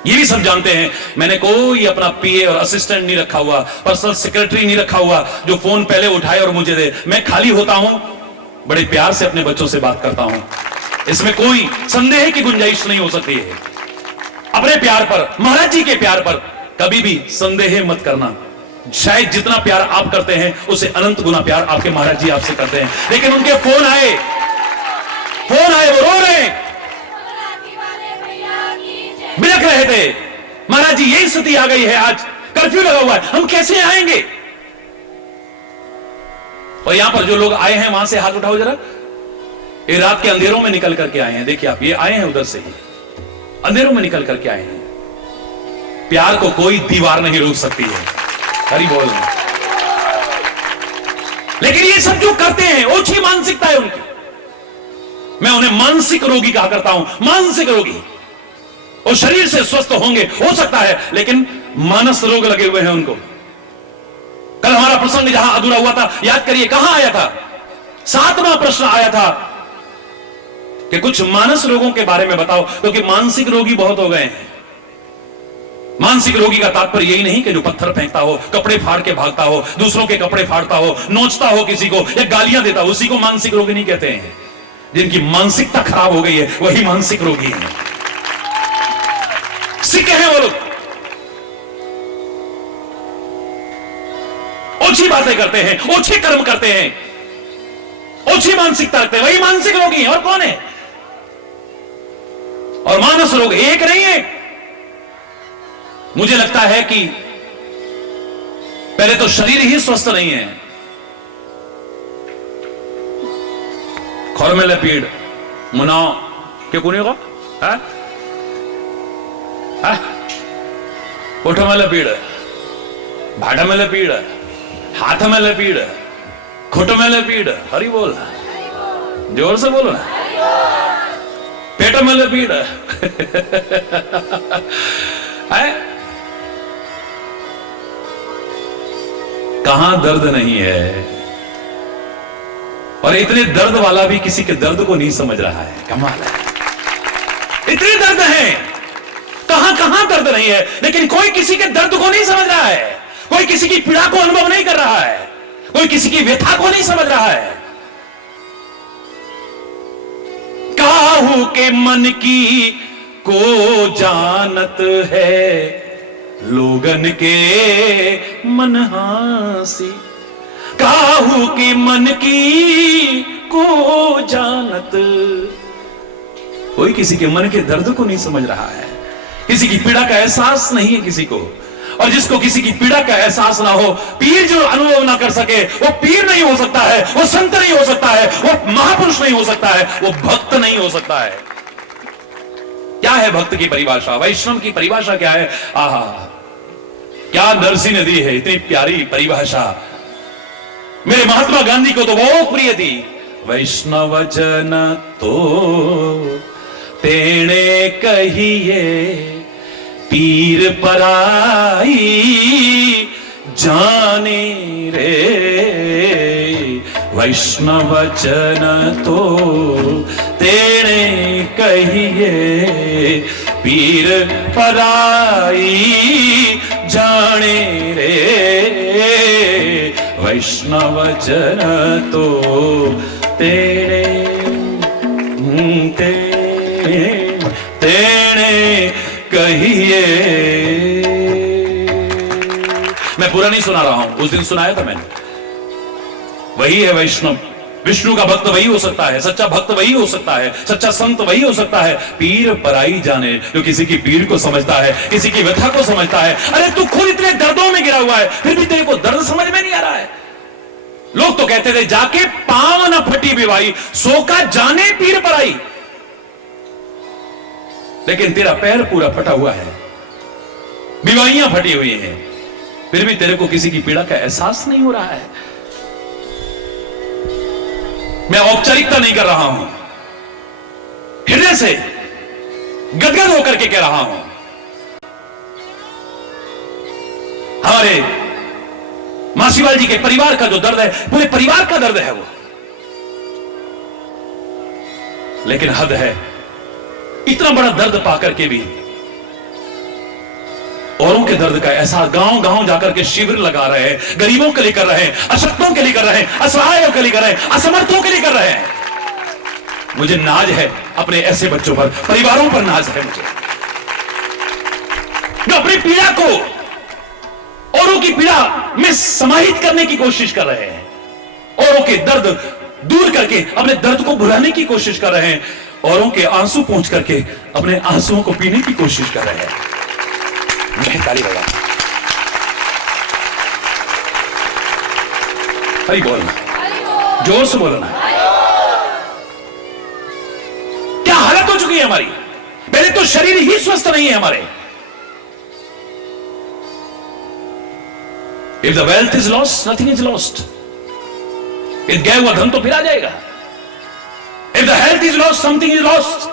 ये भी सब जानते हैं। मैंने कोई अपना पीए और असिस्टेंट नहीं रखा हुआ, पर्सनल सेक्रेटरी नहीं रखा हुआ जो फोन पहले उठाए और मुझे दे। मैं खाली होता हूं, बड़े प्यार से अपने बच्चों से बात करता हूं। इसमें कोई संदेह की गुंजाइश नहीं हो सकती है। अपने प्यार पर, महाराज जी के प्यार पर कभी भी संदेह मत करना। शायद जितना प्यार आप करते हैं उससे अनंत गुना प्यार आपके महाराज जी आपसे करते हैं। लेकिन उनके फोन आए, वो रो रहे, बिलख रहे थे, महाराज जी यही स्थिति आ गई है, आज कर्फ्यू लगा हुआ है, हम कैसे आएंगे। और यहां पर जो लोग आए हैं वहां से हाथ उठाओ जरा। ये रात के अंधेरों में निकल करके आए हैं। देखिए आप, ये आए हैं उधर से ही, अंधेरों में निकल करके आए हैं। प्यार को कोई दीवार नहीं रोक सकती है। हरी बोल। लेकिन ये सब जो करते हैं ओछी मानसिकता है उनकी। मैं उन्हें मानसिक रोगी कहा करता हूं, मानसिक रोगी। और शरीर से स्वस्थ होंगे हो सकता है, लेकिन मानस रोग लगे हुए हैं उनको। कल हमारा प्रसंग जहां अधूरा हुआ था, याद करिए कहां आया था? 7वां प्रश्न आया था कि कुछ मानस रोगों के बारे में बताओ, क्योंकि मानसिक रोगी बहुत हो गए हैं। मानसिक रोगी का तात्पर्य यही नहीं कि जो पत्थर फेंकता हो, कपड़े फाड़ के भागता हो, दूसरों के कपड़े फाड़ता हो, नोचता हो किसी को या गालियां देता हो, उसी को मानसिक रोगी नहीं कहते हैं। जिनकी मानसिकता खराब हो गई है वही मानसिक रोगी है। सिक्के हैं वो लोग, ओछी बातें करते हैं, ओछे कर्म करते हैं, ओछी मानसिकता रखते हैं, वही मानसिक रोगी है। और कौन है? और मानस रोग एक नहीं है। मुझे लगता है कि पहले तो शरीर ही स्वस्थ नहीं है। खर में लपीड़ मुना के कुने को ओठ में लपीड़, भाड़ा में लपीड़, हाथ में लपीड़, खुट में लपीड़। हरी बोल, जोर से बोलो ना। पेट में लपीड़ है। कहां दर्द नहीं है। और इतने दर्द वाला भी किसी के दर्द को नहीं समझ रहा है। कमाल है, इतने दर्द हैं, कहां कहां दर्द नहीं है, लेकिन कोई किसी के दर्द को नहीं समझ रहा है। कोई किसी की पीड़ा को अनुभव नहीं कर रहा है। कोई किसी की व्यथा को नहीं समझ रहा है। काहू के मन की को जानत है, लोगन के मन हासी। काहू के मन की को जानत, कोई किसी के मन के दर्द को नहीं समझ रहा है। किसी की पीड़ा का एहसास नहीं है किसी को। और जिसको किसी की पीड़ा का एहसास ना हो, पीर जो अनुभव ना कर सके, वो पीर नहीं हो सकता है, वो संत नहीं हो सकता है, वो महापुरुष नहीं हो सकता है, वो भक्त नहीं हो सकता है। क्या है भक्त की परिभाषा? वैष्णव की परिभाषा क्या है? आहा, क्या नरसी ने दी है इतनी प्यारी परिभाषा। मेरे महात्मा गांधी को तो बहुत प्रिय थी। वैष्णव जन तो तेणे कहिए, पीर पराई जाने रे। वैष्णव जन तो तेणे कहिए, पीर पराई जाने रे। वैष्णव जन तो तेरे तेरे कहिए। मैं पूरा नहीं सुना रहा हूं, उस दिन सुनाया था मैंने। वही है वैष्णव। विष्णु का भक्त वही हो सकता है, सच्चा भक्त वही हो सकता है, सच्चा संत वही हो सकता है। पीर पराई जाने, जो किसी की पीर को समझता है, किसी की व्यथा को समझता है। अरे तू खुद इतने दर्दों में गिरा हुआ है, फिर भी तेरे को दर्द समझ में नहीं आ रहा है। लोग तो कहते थे जाके पांव न फटी बिवाई, सो का जाने पीर पराई। लेकिन तेरा पैर पूरा फटा हुआ है, बिवाइयां फटी हुई हैं, फिर भी तेरे को किसी की पीड़ा का एहसास नहीं हो रहा है। मैं औपचारिकता नहीं कर रहा हूं, हृदय से गदगद होकर के कह रहा हूं। हमारे मासीवाल जी के परिवार का जो दर्द है, पूरे परिवार का दर्द है वो। लेकिन हद है, इतना बड़ा दर्द पाकर के भी औरों के दर्द का एहसास गांव गांव जाकर के शिविर लगा रहे हैं, गरीबों के लिए कर रहे हैं, अशक्तों के लिए कर रहे हैं, असहायों के लिए कर रहे हैं, असमर्थों के लिए कर रहे हैं। मुझे नाज है अपने ऐसे बच्चों पर, परिवारों पर नाज है मुझे, जो अपनी पीड़ा को औरों की पीड़ा में समाहित करने की कोशिश कर रहे हैं, औरों के दर्द दूर करके अपने दर्द को भुलाने की कोशिश कर रहे हैं, औरों के आंसू पहुंच करके अपने आंसुओं को पीने की कोशिश कर रहे हैं। ताली बजा, हरी बोल। जोर से बोलना। क्या हालत हो चुकी है हमारी। पहले तो शरीर ही स्वस्थ नहीं है हमारे। If the wealth is lost, nothing is lost. इस गया हुआ धन तो फिर आ जाएगा। If the health is lost, something is lost.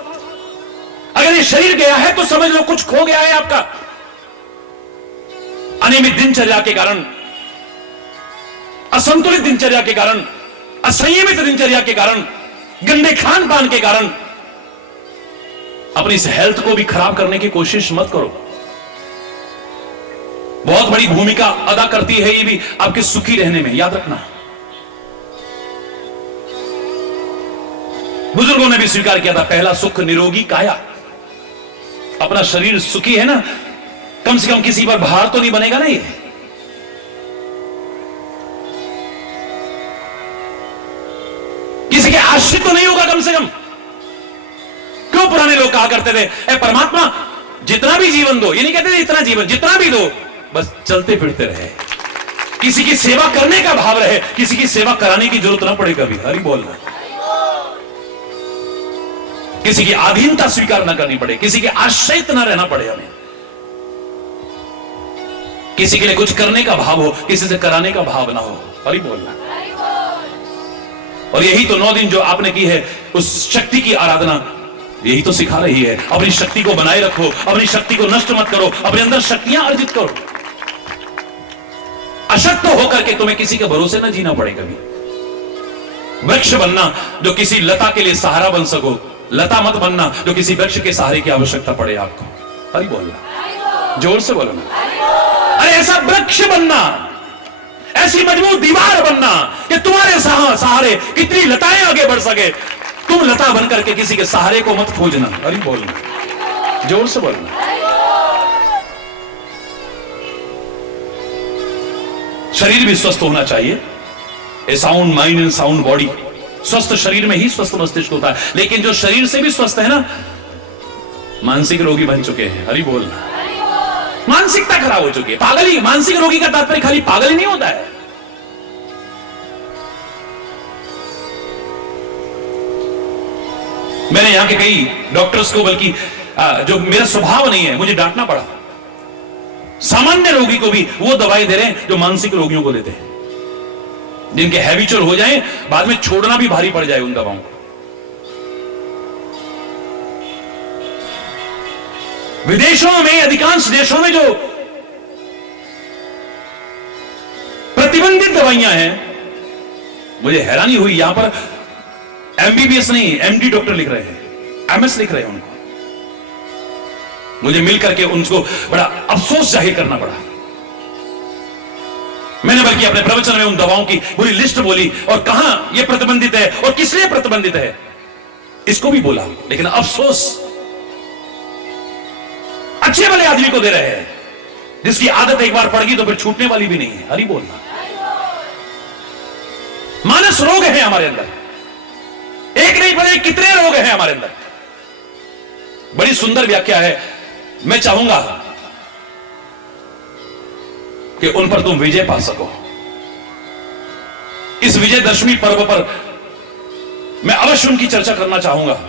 अगर ये शरीर गया है तो समझ लो कुछ खो गया है आपका। अनियमित दिनचर्या के कारण, असंतुलित दिनचर्या के कारण, असंयमित दिनचर्या के कारण, गंदे खान पान के कारण अपनी इस हेल्थ को भी खराब करने की कोशिश मत करो। बहुत बड़ी भूमिका अदा करती है ये भी आपके सुखी रहने में, याद रखना। बुजुर्गों ने भी स्वीकार किया था, पहला सुख निरोगी काया। अपना शरीर सुखी है ना, कम से कम किसी पर भार तो नहीं बनेगा ना ये। किसी के आश्रित तो नहीं होगा कम से कम। क्यों पुराने लोग कहा करते थे, ए परमात्मा जितना भी जीवन दो, ये नहीं कहते थे इतना जीवन, जितना भी दो, बस चलते फिरते रहे, किसी की सेवा करने का भाव रहे, किसी की सेवा कराने की जरूरत ना पड़े कभी। हरि बोलना। किसी की अधीनता स्वीकार ना करनी पड़े, किसी के आश्रित ना रहना पड़े हमें। किसी के लिए कुछ करने का भाव हो, किसी से कराने का भाव ना हो। हरि बोलना। और यही तो 9 दिन जो आपने की है, उस शक्ति की आराधना यही तो सिखा रही है। अपनी शक्ति को बनाए रखो, अपनी शक्ति को नष्ट मत करो, अपने अंदर शक्तियां अर्जित करो। अशक्त होकर के तुम्हें किसी के भरोसे ना जीना पड़े कभी। वृक्ष बनना जो किसी लता के लिए सहारा बन सको, लता मत बनना जो किसी वृक्ष के सहारे की आवश्यकता पड़े आपको। हरि बोलना, जोर से बोलना। अरे ऐसा वृक्ष बनना, ऐसी मजबूत दीवार बनना कि तुम्हारे सहारे कितनी लताएं आगे बढ़ सके। तुम लता बनकर के किसी के सहारे को मत खोजना। हरि बोलना, जोर से बोलना। शरीर भी स्वस्थ होना चाहिए। A sound mind and sound body. स्वस्थ शरीर में ही स्वस्थ मस्तिष्क होता है। लेकिन जो शरीर से भी स्वस्थ है ना, मानसिक रोगी बन चुके हैं। हरि बोलना। मानसिकता खराब हो चुकी है। पागल ही, मानसिक रोगी का तात्पर्य खाली पागल ही नहीं होता है। मैंने यहां के कई डॉक्टर्स को, बल्कि जो मेरा स्वभाव नहीं है, मुझे डांटना पड़ा। सामान्य रोगी को भी वो दवाई दे रहे हैं जो मानसिक रोगियों को देते हैं, जिनके हैबिचुअल हो जाएं, बाद में छोड़ना भी भारी पड़ जाए उन दवाओं को। विदेशों में, अधिकांश देशों में जो प्रतिबंधित दवाइयां हैं, मुझे हैरानी हुई। यहां पर एमबीबीएस नहीं, एमडी डॉक्टर लिख रहे हैं, एमएस लिख रहे हैं उनको। मुझे मिलकर के उनको बड़ा अफसोस जाहिर करना पड़ा। मैंने बल्कि अपने प्रवचन में उन दवाओं की पूरी लिस्ट बोली और कहां यह प्रतिबंधित है और किस लिए प्रतिबंधित है, इसको भी बोला। लेकिन अफसोस, अच्छे भले आदमी को दे रहे हैं, जिसकी आदत एक बार पड़ गई तो फिर छूटने वाली भी नहीं है। हरि बोलना। मानस रोग है हमारे अंदर, एक नहीं बड़े कितने रोग हैं हमारे अंदर। बड़ी सुंदर व्याख्या है। मैं चाहूंगा कि उन पर तुम विजय पा सको। इस विजयदशमी पर्व पर मैं अवश्य उनकी चर्चा करना चाहूंगा,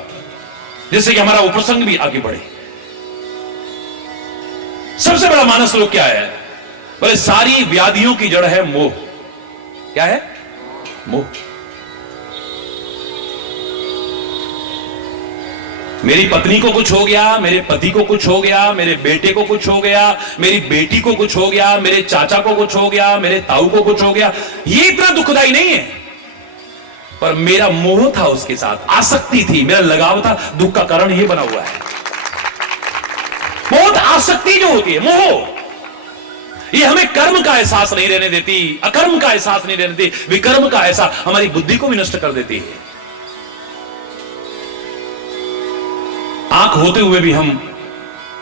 जिससे कि हमारा वो प्रसंग भी आगे बढ़े। सबसे बड़ा मानस रोग क्या है? बोले सारी व्याधियों की जड़ है मोह। क्या है? मोह। मेरी पत्नी को कुछ हो गया, मेरे पति को कुछ हो गया, मेरे बेटे को कुछ हो गया, मेरी बेटी को कुछ हो गया, मेरे चाचा को कुछ हो गया, मेरे ताऊ को कुछ हो गया। ये इतना दुखदाई नहीं है, पर मेरा मोह था उसके साथ, आसक्ति थी, मेरा लगाव था। दुख का कारण ये बना हुआ है। बहुत आसक्ति जो होती है, मोह, ये हमें कर्म का एहसास नहीं रहने देती, अकर्म का एहसास नहीं रहने देती, विकर्म का एहसास हमारी बुद्धि को भी नष्ट कर देती है। आंख होते हुए भी हम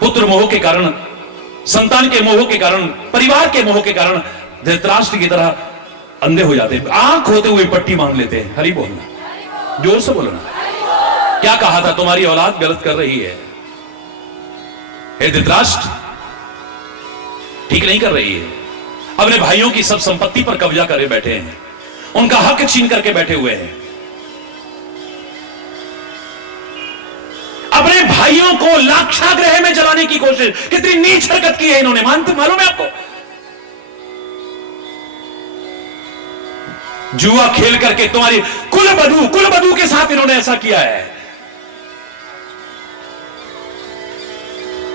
पुत्र मोह के कारण, संतान के मोह के कारण, परिवार के मोह के कारण धृतराष्ट्र की तरह अंधे हो जाते हैं। आंख होते हुए पट्टी बांध लेते हैं। हरि बोलना, जोर से बोलना। क्या कहा था? तुम्हारी औलाद गलत कर रही है, हे धृतराष्ट्र, ठीक नहीं कर रही है। अपने भाइयों की सब संपत्ति पर कब्जा करे बैठे हैं, उनका हक छीन करके बैठे हुए हैं। अपने भाइयों को लाक्षागृह में जलाने की कोशिश, कितनी नीच हरकत की है इन्होंने, मालूम है आपको? जुआ खेल करके तुम्हारी कुलबधू के साथ इन्होंने ऐसा किया है।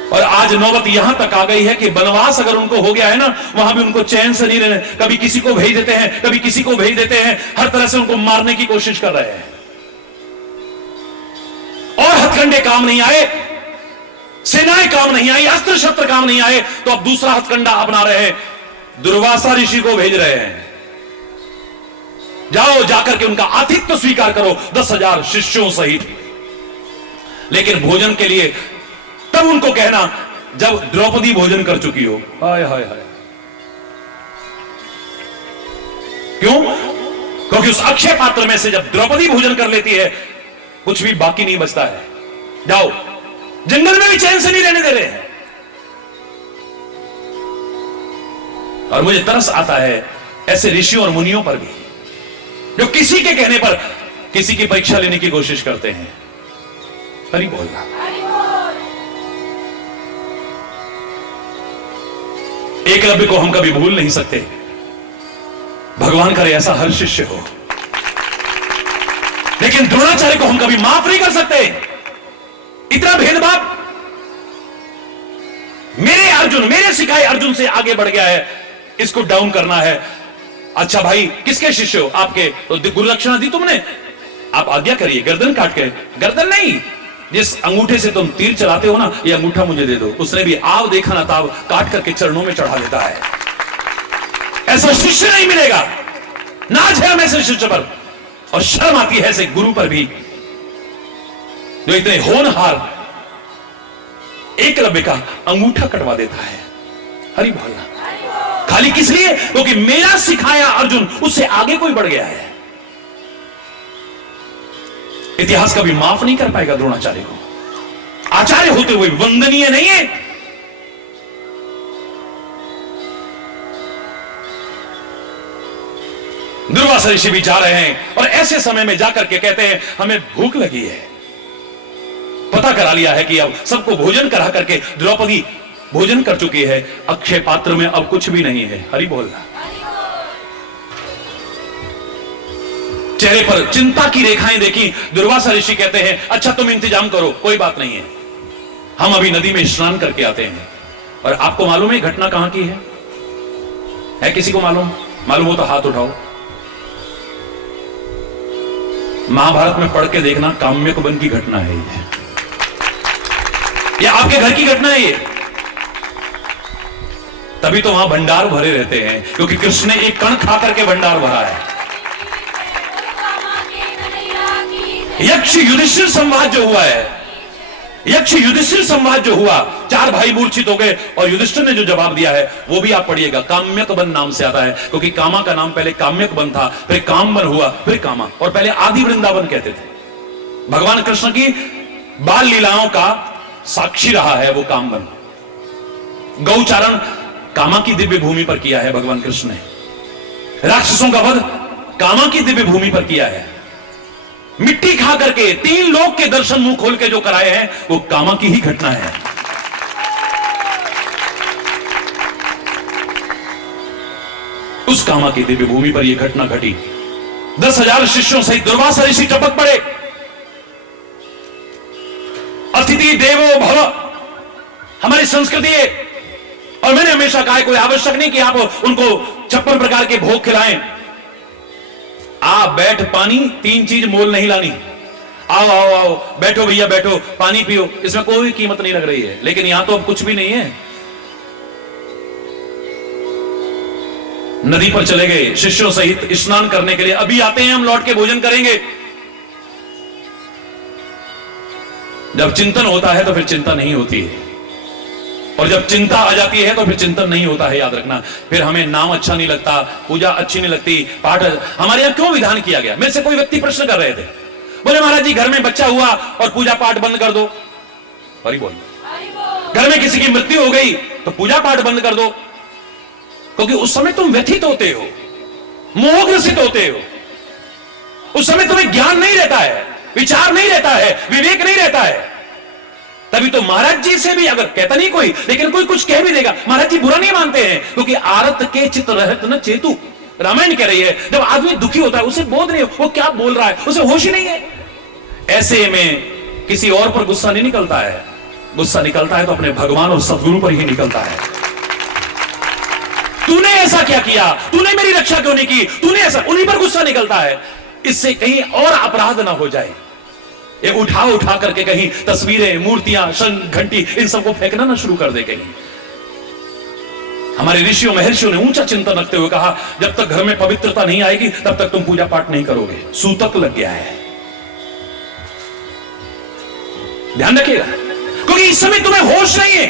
और आज नौबत यहां तक आ गई है कि वनवास अगर उनको हो गया है ना, वहां भी उनको चैन से नहीं रहने, कभी किसी को भेज देते हैं, कभी किसी को भेज देते हैं, हर तरह से उनको मारने की कोशिश कर रहे हैं। और हथकंडे काम नहीं आए, सेनाएं काम नहीं आई, अस्त्र शस्त्र काम नहीं आए, तो अब दूसरा हथकंडा अपना रहे हैं, दुर्वासा ऋषि को भेज रहे हैं। जाओ, जाकर के उनका आतिथ्य स्वीकार करो 10,000 शिष्यों सहित। लेकिन भोजन के लिए तब उनको कहना जब द्रौपदी भोजन कर चुकी हो। हाय हाय हाय। क्यों? क्योंकि उस अक्षय पात्र में से जब द्रौपदी भोजन कर लेती है, कुछ भी बाकी नहीं बचता है। जाओ, जंगल में भी चैन से नहीं रहने दे रहे हैं। और मुझे तरस आता है ऐसे ऋषियों और मुनियों पर भी, जो किसी के कहने पर किसी की परीक्षा लेने की कोशिश करते हैं। हरि बोल। एकलव्य को हम कभी भूल नहीं सकते। भगवान करे ऐसा हर शिष्य हो, लेकिन द्रोणाचार्य को हम कभी माफ नहीं कर सकते। इतना भेदभाव मेरे सिखाए अर्जुन से आगे बढ़ गया है, इसको डाउन करना है। अच्छा भाई, किसके शिष्य हो? आपके। तो गुरुदक्षिणा दी तुमने, आप आज्ञा करिए, गर्दन काट के। गर्दन नहीं, जिस अंगूठे से तुम तीर चलाते हो ना, ये अंगूठा मुझे दे दो। उसने भी आव देखा ना ताव काट करके चरणों में चढ़ा देता है। ऐसा शिष्य नहीं मिलेगा। नाज है हमें ऐसे शिष्य पर, और शर्म आती है ऐसे गुरु पर भी, जो इतने होनहार एकलव्य का अंगूठा कटवा देता है। हरि बोल। खाली किस लिए? क्योंकि मेरा सिखाया अर्जुन उससे आगे कोई बढ़ गया है। इतिहास कभी माफ नहीं कर पाएगा द्रोणाचार्य को। आचार्य होते हुए वंदनीय नहीं है। दुर्वासा ऋषि भी जा रहे हैं और ऐसे समय में जाकर के कहते हैं हमें भूख लगी है। पता करा लिया है कि अब सबको भोजन करा करके द्रौपदी भोजन कर चुकी है, अक्षय पात्र में अब कुछ भी नहीं है। हरि बोल। चेहरे पर चिंता की रेखाएं देखी। दुर्वासा ऋषि कहते हैं अच्छा तुम इंतजाम करो, कोई बात नहीं है, हम अभी नदी में स्नान करके आते हैं। और आपको मालूम है घटना कहां की है किसी को मालूम हो तो हाथ उठाओ। महाभारत में पढ़ के देखना, काम्यक वन की घटना है ये आपके घर की घटना है ये। तभी तो वहां भंडार भरे रहते हैं, क्योंकि कृष्ण ने एक कण खा करके भंडार भरा है। यक्ष युधिष्ठिर संवाद जो हुआ है, यक्ष युधिष्ठिर संवाद जो हुआ, 4 भाई मूर्छित हो गए और युधिष्ठिर ने जो जवाब दिया है वो भी आप पढ़िएगा। काम्यक वन नाम से आता है, क्योंकि कामा का नाम पहले काम्यक वन था, फिर कामवन हुआ, फिर कामा, और पहले आदि वृंदावन कहते थे। भगवान कृष्ण की बाल लीलाओं का साक्षी रहा है वो कामवन। गौचारण कामा की दिव्य भूमि पर किया है भगवान कृष्ण ने। राक्षसों का वध कामा की दिव्य भूमि पर किया है। मिट्टी खा करके 3 लोक के दर्शन मुंह खोल के जो कराए हैं वो कामा की ही घटना है। उस कामा की दिव्य भूमि पर यह घटना घटी। 10,000 शिष्यों सहित दुर्वासा ऋषि टपक पड़े। अतिथि देवो भव हमारी संस्कृति है, और मैंने हमेशा कहा है कोई आवश्यक नहीं कि आप उनको 56 प्रकार के भोग खिलाएं। आ बैठ, पानी 3 चीज मोल नहीं लानी। आओ आओ आओ, बैठो भैया बैठो, पानी पियो, इसमें कोई कीमत नहीं लग रही है। लेकिन यहां तो अब कुछ भी नहीं है। नदी पर चले गए शिष्यों सहित स्नान करने के लिए, अभी आते हैं हम, लौट के भोजन करेंगे। जब चिंतन होता है तो फिर चिंता नहीं होती है, और जब चिंता आ जाती है तो फिर चिंतन नहीं होता है। याद रखना, फिर हमें नाम अच्छा नहीं लगता, पूजा अच्छी नहीं लगती, पाठ। हमारे यहां क्यों विधान किया गया? मेरे से कोई व्यक्ति प्रश्न कर रहे थे, बोले महाराज जी घर में बच्चा हुआ और पूजा पाठ बंद कर दो। हरि बोल। घर में किसी की मृत्यु हो गई तो पूजा पाठ बंद कर दो, क्योंकि उस समय तुम व्यथित होते हो। मोहग्रसित होते हो। उस समय तुम्हें ज्ञान नहीं रहता है, विचार नहीं रहता है, विवेक नहीं रहता है। तभी तो महाराज जी से भी, अगर कहता नहीं कोई, लेकिन कोई कुछ कह भी देगा, महाराज जी बुरा नहीं मानते हैं, क्योंकि आरत के चित्त रहत न चेतु। रामायण कह रही है, जब आदमी दुखी होता है उसे बोध नहीं, वो क्या बोल रहा है उसे होश ही नहीं है। ऐसे में किसी और पर गुस्सा नहीं निकलता है, गुस्सा निकलता है तो अपने भगवान और सदगुरु पर ही निकलता है। तूने ऐसा क्या किया, तूने मेरी रक्षा क्यों नहीं की, तूने ऐसा, उन्हीं पर गुस्सा निकलता है। इससे कहीं और अपराध ना हो जाए, ये उठा करके कहीं तस्वीरें, मूर्तियां, शंख, घंटी, इन सबको फेंकना ना शुरू कर दे कहीं। हमारे ऋषियों महर्षियों ने ऊंचा चिंतन रखते हुए कहा, जब तक घर में पवित्रता नहीं आएगी तब तक तुम पूजा पाठ नहीं करोगे। सूतक लग गया है, ध्यान रखिएगा, क्योंकि इस समय तुम्हें होश नहीं है।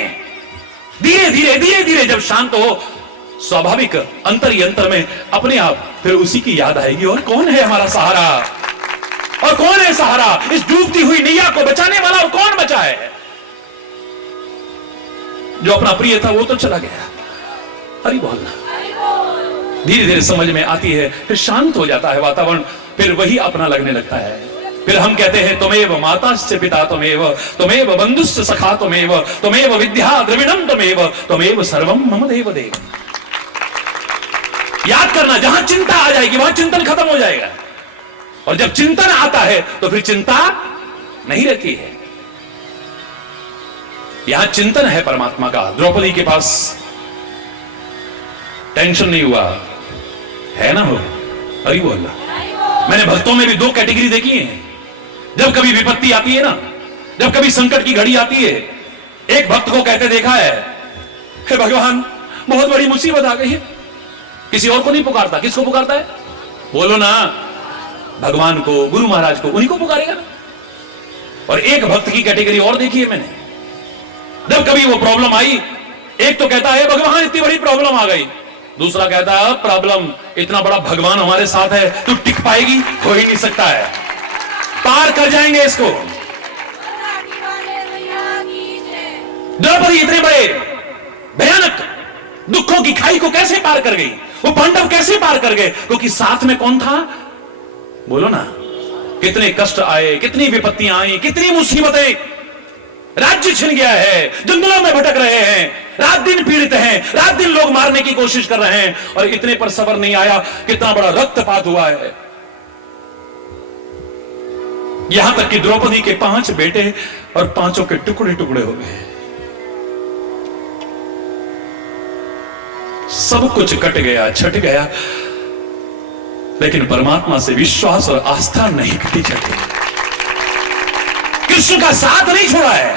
धीरे धीरे धीरे धीरे जब शांत हो, स्वाभाविक अंतर ही अंतर में अपने आप फिर उसी की याद आएगी, और कौन है हमारा सहारा, और कौन है सहारा, इस डूबती हुई नैया को बचाने वाला, और कौन बचा है। जो अपना प्रिय था वो तो चला गया, हरि बोलना। धीरे धीरे समझ में आती है, फिर शांत हो जाता है वातावरण, फिर वही अपना लगने लगता है। फिर हम कहते हैं, तुमेव माताश्च पिता तुमेव बंधुश्च सखा तुमेव विद्या द्रविणम तुमेव सर्वम मम देव देव। याद करना, जहां चिंता आ जाएगी वहां चिंतन खत्म हो जाएगा, और जब चिंतन आता है तो फिर चिंता नहीं रहती है। यहां चिंतन है परमात्मा का। द्रौपदी के पास टेंशन नहीं हुआ है ना, हो हरि बोल। मैंने भक्तों में भी दो कैटेगरी देखी है। जब कभी विपत्ति आती है ना, जब कभी संकट की घड़ी आती है, एक भक्त को कहते देखा है, हे भगवान बहुत बड़ी मुसीबत आ गई है। किसी और को नहीं पुकारता, किसको पुकारता है, बोलो ना, भगवान को, गुरु महाराज को, उन्हीं को पुकारेगा ना। और एक भक्त की कैटेगरी और देखी है मैंने, जब कभी वो प्रॉब्लम आई, एक तो कहता है भगवान इतनी बड़ी प्रॉब्लम आ गई, दूसरा कहता है प्रॉब्लम, इतना बड़ा भगवान हमारे साथ है, तू टिक पाएगी, हो ही नहीं सकता है, पार कर जाएंगे इसको। द्रौपदी इतने बड़े भयानक दुखों की खाई को कैसे पार कर गई, वो पांडव कैसे पार कर गए, क्योंकि साथ में कौन था, बोलो ना। कितने कष्ट आए, कितनी विपत्तियां आई, कितनी मुसीबतें, राज्य छिन गया है, जंगलों में भटक रहे हैं, रात दिन पीड़ित हैं, रात दिन लोग मारने की कोशिश कर रहे हैं, और इतने पर सब्र नहीं आया, कितना बड़ा रक्तपात हुआ है। यहां तक कि द्रौपदी के 5 बेटे और 5 के टुकड़े टुकड़े हो गए। सब कुछ कट गया, छट गया, लेकिन परमात्मा से विश्वास और आस्था नहीं कटी छटी। कृष्ण का साथ नहीं छोड़ा है,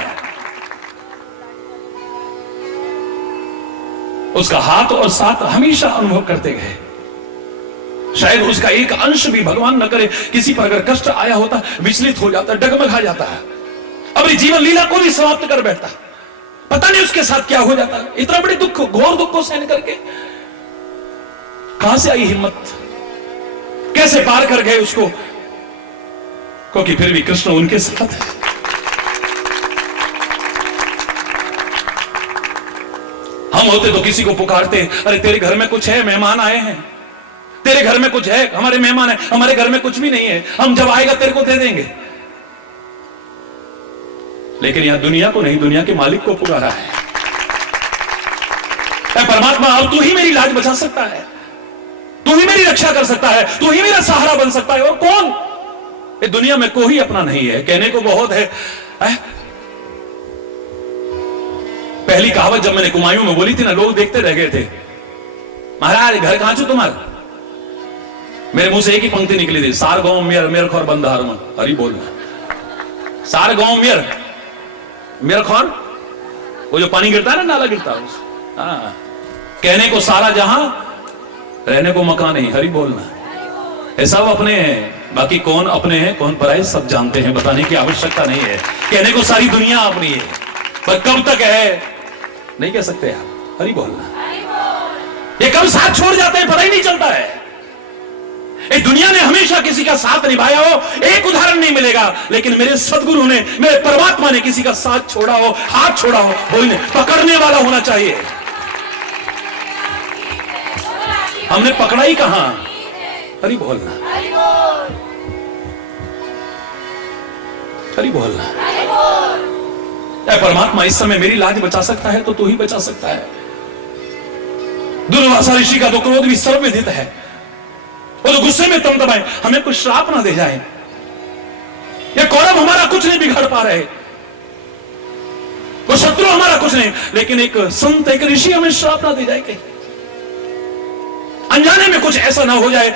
उसका हाथ और साथ हमेशा अनुभव करते गए। शायद उसका एक अंश भी भगवान न करे, किसी पर अगर कष्ट आया होता, विचलित हो जाता, डगमगा जाता है, अपनी जीवन लीला को भी समाप्त कर बैठता, पता नहीं उसके साथ क्या हो जाता। इतना बड़े दुख, घोर दुख को सहन करके कहां से आई हिम्मत, कैसे पार कर गए उसको, क्योंकि फिर भी कृष्ण उनके साथ है। हम होते तो किसी को पुकारते, अरे तेरे घर में कुछ है, मेहमान आए हैं, तेरे घर में कुछ है, हमारे मेहमान है, हमारे घर में कुछ भी नहीं है, हम जब आएगा तेरे को दे देंगे। लेकिन यहां दुनिया को नहीं, दुनिया के मालिक को पुकारा है, परमात्मा अब तू ही मेरी लाज बचा सकता है, तू ही मेरी रक्षा कर सकता है, तू ही मेरा सहारा बन सकता है। और कौन, ये दुनिया में कोई अपना नहीं है। कहने को बहुत है। पहली कहावत जब मैंने कुमायूं में बोली थी ना, लोग देखते रह गए थे, महाराज घर कहां छो तुम्हारा, मेरे मुंह से एक ही पंक्ति निकली थी, सार गांव मेर मेर खौर बंधार में, हरि बोलना। सार गांव मेर मेर खौर, वो जो पानी गिरता है ना, नाला गिरता है, हाँ, कहने को सारा जहां, रहने को मकान नहीं, हरि बोलना। ऐसा वो अपने हैं, बाकी कौन अपने हैं कौन पराये सब जानते हैं, बताने की आवश्यकता नहीं है। कहने को सारी दुनिया अपनी है, पर कब तक है नहीं कह सकते आप, हरि बोलना। ये कब साथ छोड़ जाते हैं पता ही नहीं चलता है। इस दुनिया ने हमेशा किसी का साथ निभाया हो, एक उदाहरण नहीं मिलेगा, लेकिन मेरे सदगुरु ने, मेरे परमात्मा ने किसी का साथ छोड़ा हो, हाथ छोड़ा हो, कोई नहीं, पकड़ने वाला होना चाहिए। हमने पकड़ा ही कहां, हरि बोलना, हरि बोलना। ऐ परमात्मा, इस समय मेरी लाज बचा सकता है तो तू ही बचा सकता है। दुर्वासा ऋषि का तो क्रोध भी सर्वविदित है। वो तो गुस्से में तमतमाए, हमें कुछ श्राप ना दे जाए। ये कौरव हमारा कुछ नहीं बिगाड़ पा रहे, वो शत्रु हमारा कुछ नहीं, लेकिन एक संत, एक ऋषि हमें श्राप ना दे जाए, कहीं अनजाने में कुछ ऐसा ना हो जाए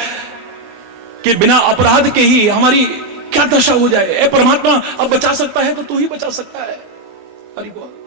कि बिना अपराध के ही हमारी क्या दशा हो जाए। ए परमात्मा, अब बचा सकता है तो तू ही बचा सकता है। हरि बोल।